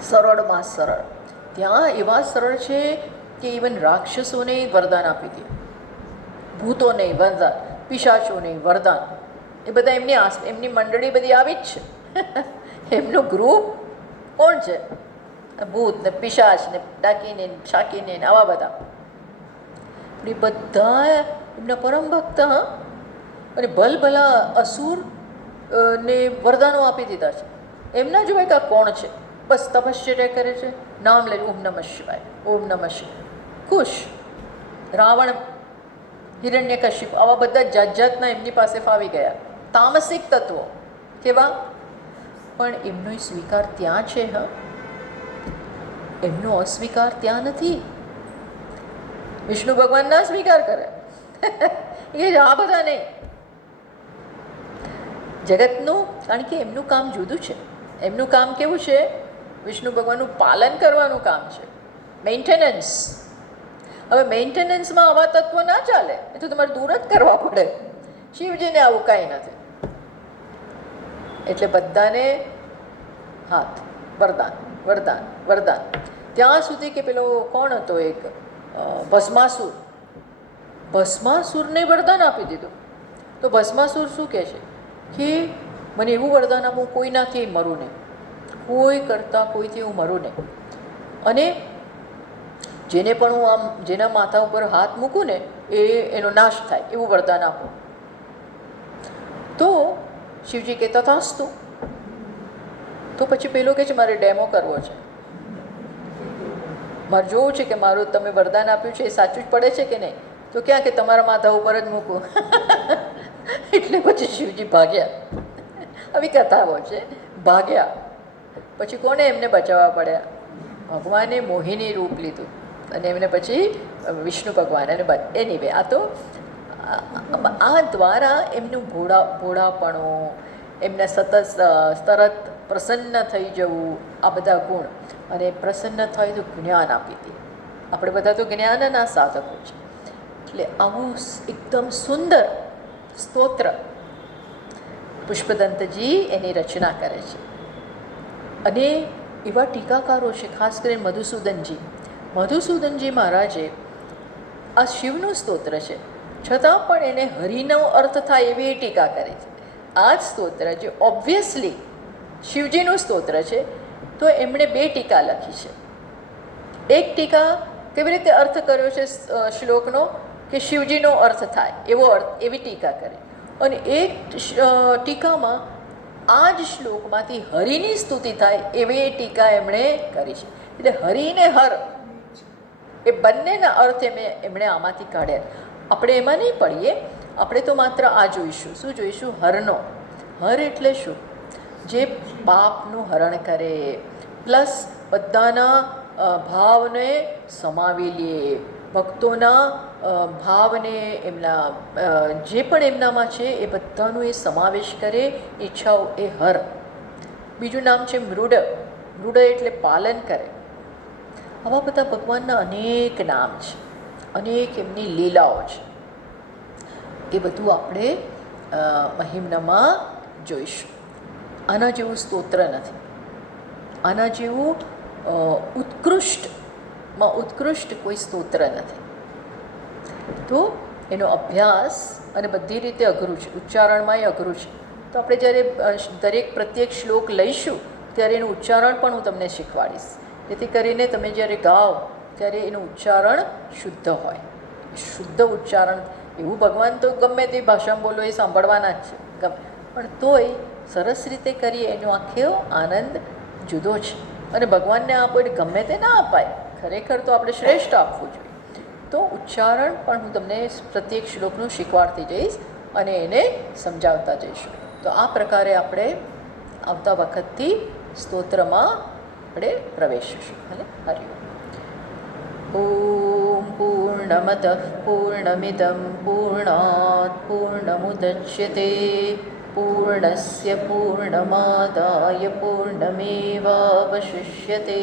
સરળમાં સરળ, ત્યાં એવા સરળ છે કે ઇવન રાક્ષસોને વરદાન આપી દે, ભૂતોને વરદાન, પિશાચોને વરદાન. એ બધા એમની મંડળી બધી આવી જ છે. એમનું ગ્રુપ કોણ છે? ભૂત ને પિશાચ ને ડાકીને શાકીને આવા બધા, એ બધા એમના પરમ ભક્ત. હા, અને ભલભલા અસુર ને વરદાનો આપી દીધા છે. એમના જોવાય કે આ કોણ છે, બસ તપશ્ચર્યા કરે છે, નામ લે ઓમ નમઃ શિવાય, ઓમ નમઃ શિવાય. ખુશ. રાવણ, હિરણ્યકશિપ, આવા બધા જાત જાતના એમની પાસે ફાવી ગયા તામસિક તત્વો. કેવા? પણ એમનો સ્વીકાર ત્યાં છે. હા, એમનો અસ્વીકાર ત્યાં નથી. વિષ્ણુ ભગવાન ના સ્વીકાર કરે એ આ બધા નહીં. જગતનું, કારણ કે એમનું કામ જુદું છે. એમનું કામ કેવું છે? વિષ્ણુ ભગવાનનું પાલન કરવાનું કામ છે, મેન્ટેનન્સ. હવે મેન્ટેનન્સમાં આવા તત્વો ના ચાલે, એ તો તમારે દૂર જ કરવા પડે. શિવજીને આવું કાંઈ નથી. એટલે બધાને હાથ વરદાન, વરદાન, વરદાન. ત્યાં સુધી કે પેલો કોણ હતો એક ભસ્માસુર, ભસ્માસુરને વરદાન આપી દીધું. તો ભસ્માસુર શું કહે છે કે મને એવું વરદાન આપું, કોઈનાથી મરું નહીં, કોઈ કરતાં કોઈથી હું મરું નહીં, અને જેને પણ હું આમ જેના માથા ઉપર હાથ મૂકું ને એનો નાશ થાય એવું વરદાન આપું. તો શિવજી કે તથાસ્તુ. તો પછી પેલો કે છે મારે ડેમો કરવો છે, મારે જોવું છે કે મારું તમે વરદાન આપ્યું છે એ સાચું જ પડે છે કે નહીં. તો ક્યાં કે તમારા માથા ઉપર જ મૂકું. એટલે પછી શિવજી ભાગ્યા. આવી કથાઓ છે. ભાગ્યા પછી કોને એમને બચાવવા પડ્યા? ભગવાને મોહિની રૂપ લીધું અને એમને પછી વિષ્ણુ ભગવાન. અને એનીવે આ તો આ દ્વારા એમનું ભોળાપણું, એમને તરત પ્રસન્ન થઈ જવું, આ બધા ગુણ. અને પ્રસન્ન થાય તો જ્ઞાન આપી દે. આપણે બધા તો જ્ઞાનના સાધકો છે. એટલે આવું એકદમ સુંદર સ્તોત્ર પુષ્પદંતજી એની રચના કરે છે. અને એવા ટીકાકારો છે, ખાસ કરીને મધુસૂદનજી મહારાજે આ શિવનું સ્તોત્ર છે, છતાં પણ એને હરિનો અર્થ થાય એવી ટીકા કરી છે. આ જ સ્તોત્ર જે ઓબ્વિયસલી શિવજીનું સ્તોત્ર છે, તો એમણે 2 ટીકા લખી છે. એક ટીકા કેવી રીતે અર્થ કર્યો છે શ્લોકનો કે શિવજીનો અર્થ થાય એવો અર્થ, એવી ટીકા કરી. અને એક ટીકામાં આ જ શ્લોકમાંથી હરિની સ્તુતિ થાય એવી ટીકા એમણે કરી છે. એટલે હરિને હર એ બંનેના અર્થ એમણે આમાંથી કાઢ્યા. આપણે એમાં નહીં પડીએ, આપણે તો માત્ર આ જોઈશું. શું જોઈશું? હરનો. હર એટલે શું? જે પાપનું હરણ કરે, પ્લસ બધાના ભાવને સમાવી લે, ભક્તોના ભાવને, એમના જે પણ એમનામાં છે એ બધાનો એ સમાવેશ કરે, ઈચ્છાઓ, એ હર. બીજું નામ છે મૃડ. મૃડ એટલે પાલન કરે. આવા બધા ભગવાનના અનેક નામ છે, અનેક એમની લીલાઓ છે. એ બધું આપણે મહિમ્નમાં જોઈશું. આના જેવું સ્તોત્ર નથી. આના જેવું ઉત્કૃષ્ટ કોઈ સ્તોત્ર નથી. તો એનો અભ્યાસ અને બધી રીતે અઘરું છે, ઉચ્ચારણમાંય અઘરું છે. તો આપણે જ્યારે દરેક પ્રત્યેક શ્લોક લઈશું ત્યારે એનું ઉચ્ચારણ પણ હું તમને શીખવાડીશ, જેથી કરીને તમે જ્યારે ગાઓ ત્યારે એનું ઉચ્ચારણ શુદ્ધ હોય. શુદ્ધ ઉચ્ચારણ, એવું ભગવાન તો ગમે તે ભાષામાં બોલો એ સાંભળવાના જ છે, પણ તોય સરસ રીતે કરીએ એનો આખો આનંદ જુદો છે. અને ભગવાનને આપો એટલે ગમે તે ના અપાય, ખરેખર તો આપણે શ્રેષ્ઠ આપવું જોઈએ. તો ઉચ્ચારણ પણ હું તમને પ્રત્યેક શ્લોકનું શીખવાડતી જઈશ અને એને સમજાવતા જઈશું. તો આ પ્રકારે આપણે આવતા વખતથી સ્તોત્રમાં આપણે પ્રવેશીશું. ભલે. હરિ ઓમ. પૂર્ણમદ પૂર્ણમિદં પૂર્ણાત પૂર્ણમુદચ્યતે પૂર્ણસ્ય પૂર્ણમાદાય પૂર્ણમેવાવશિષ્યતે.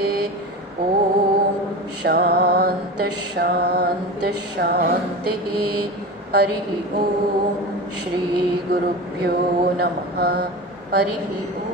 ઓમ શાંત શાંત શાંતિ. હરિ ઓમ. શ્રી ગુરુભ્યો નમઃ. હરિ ઓમ.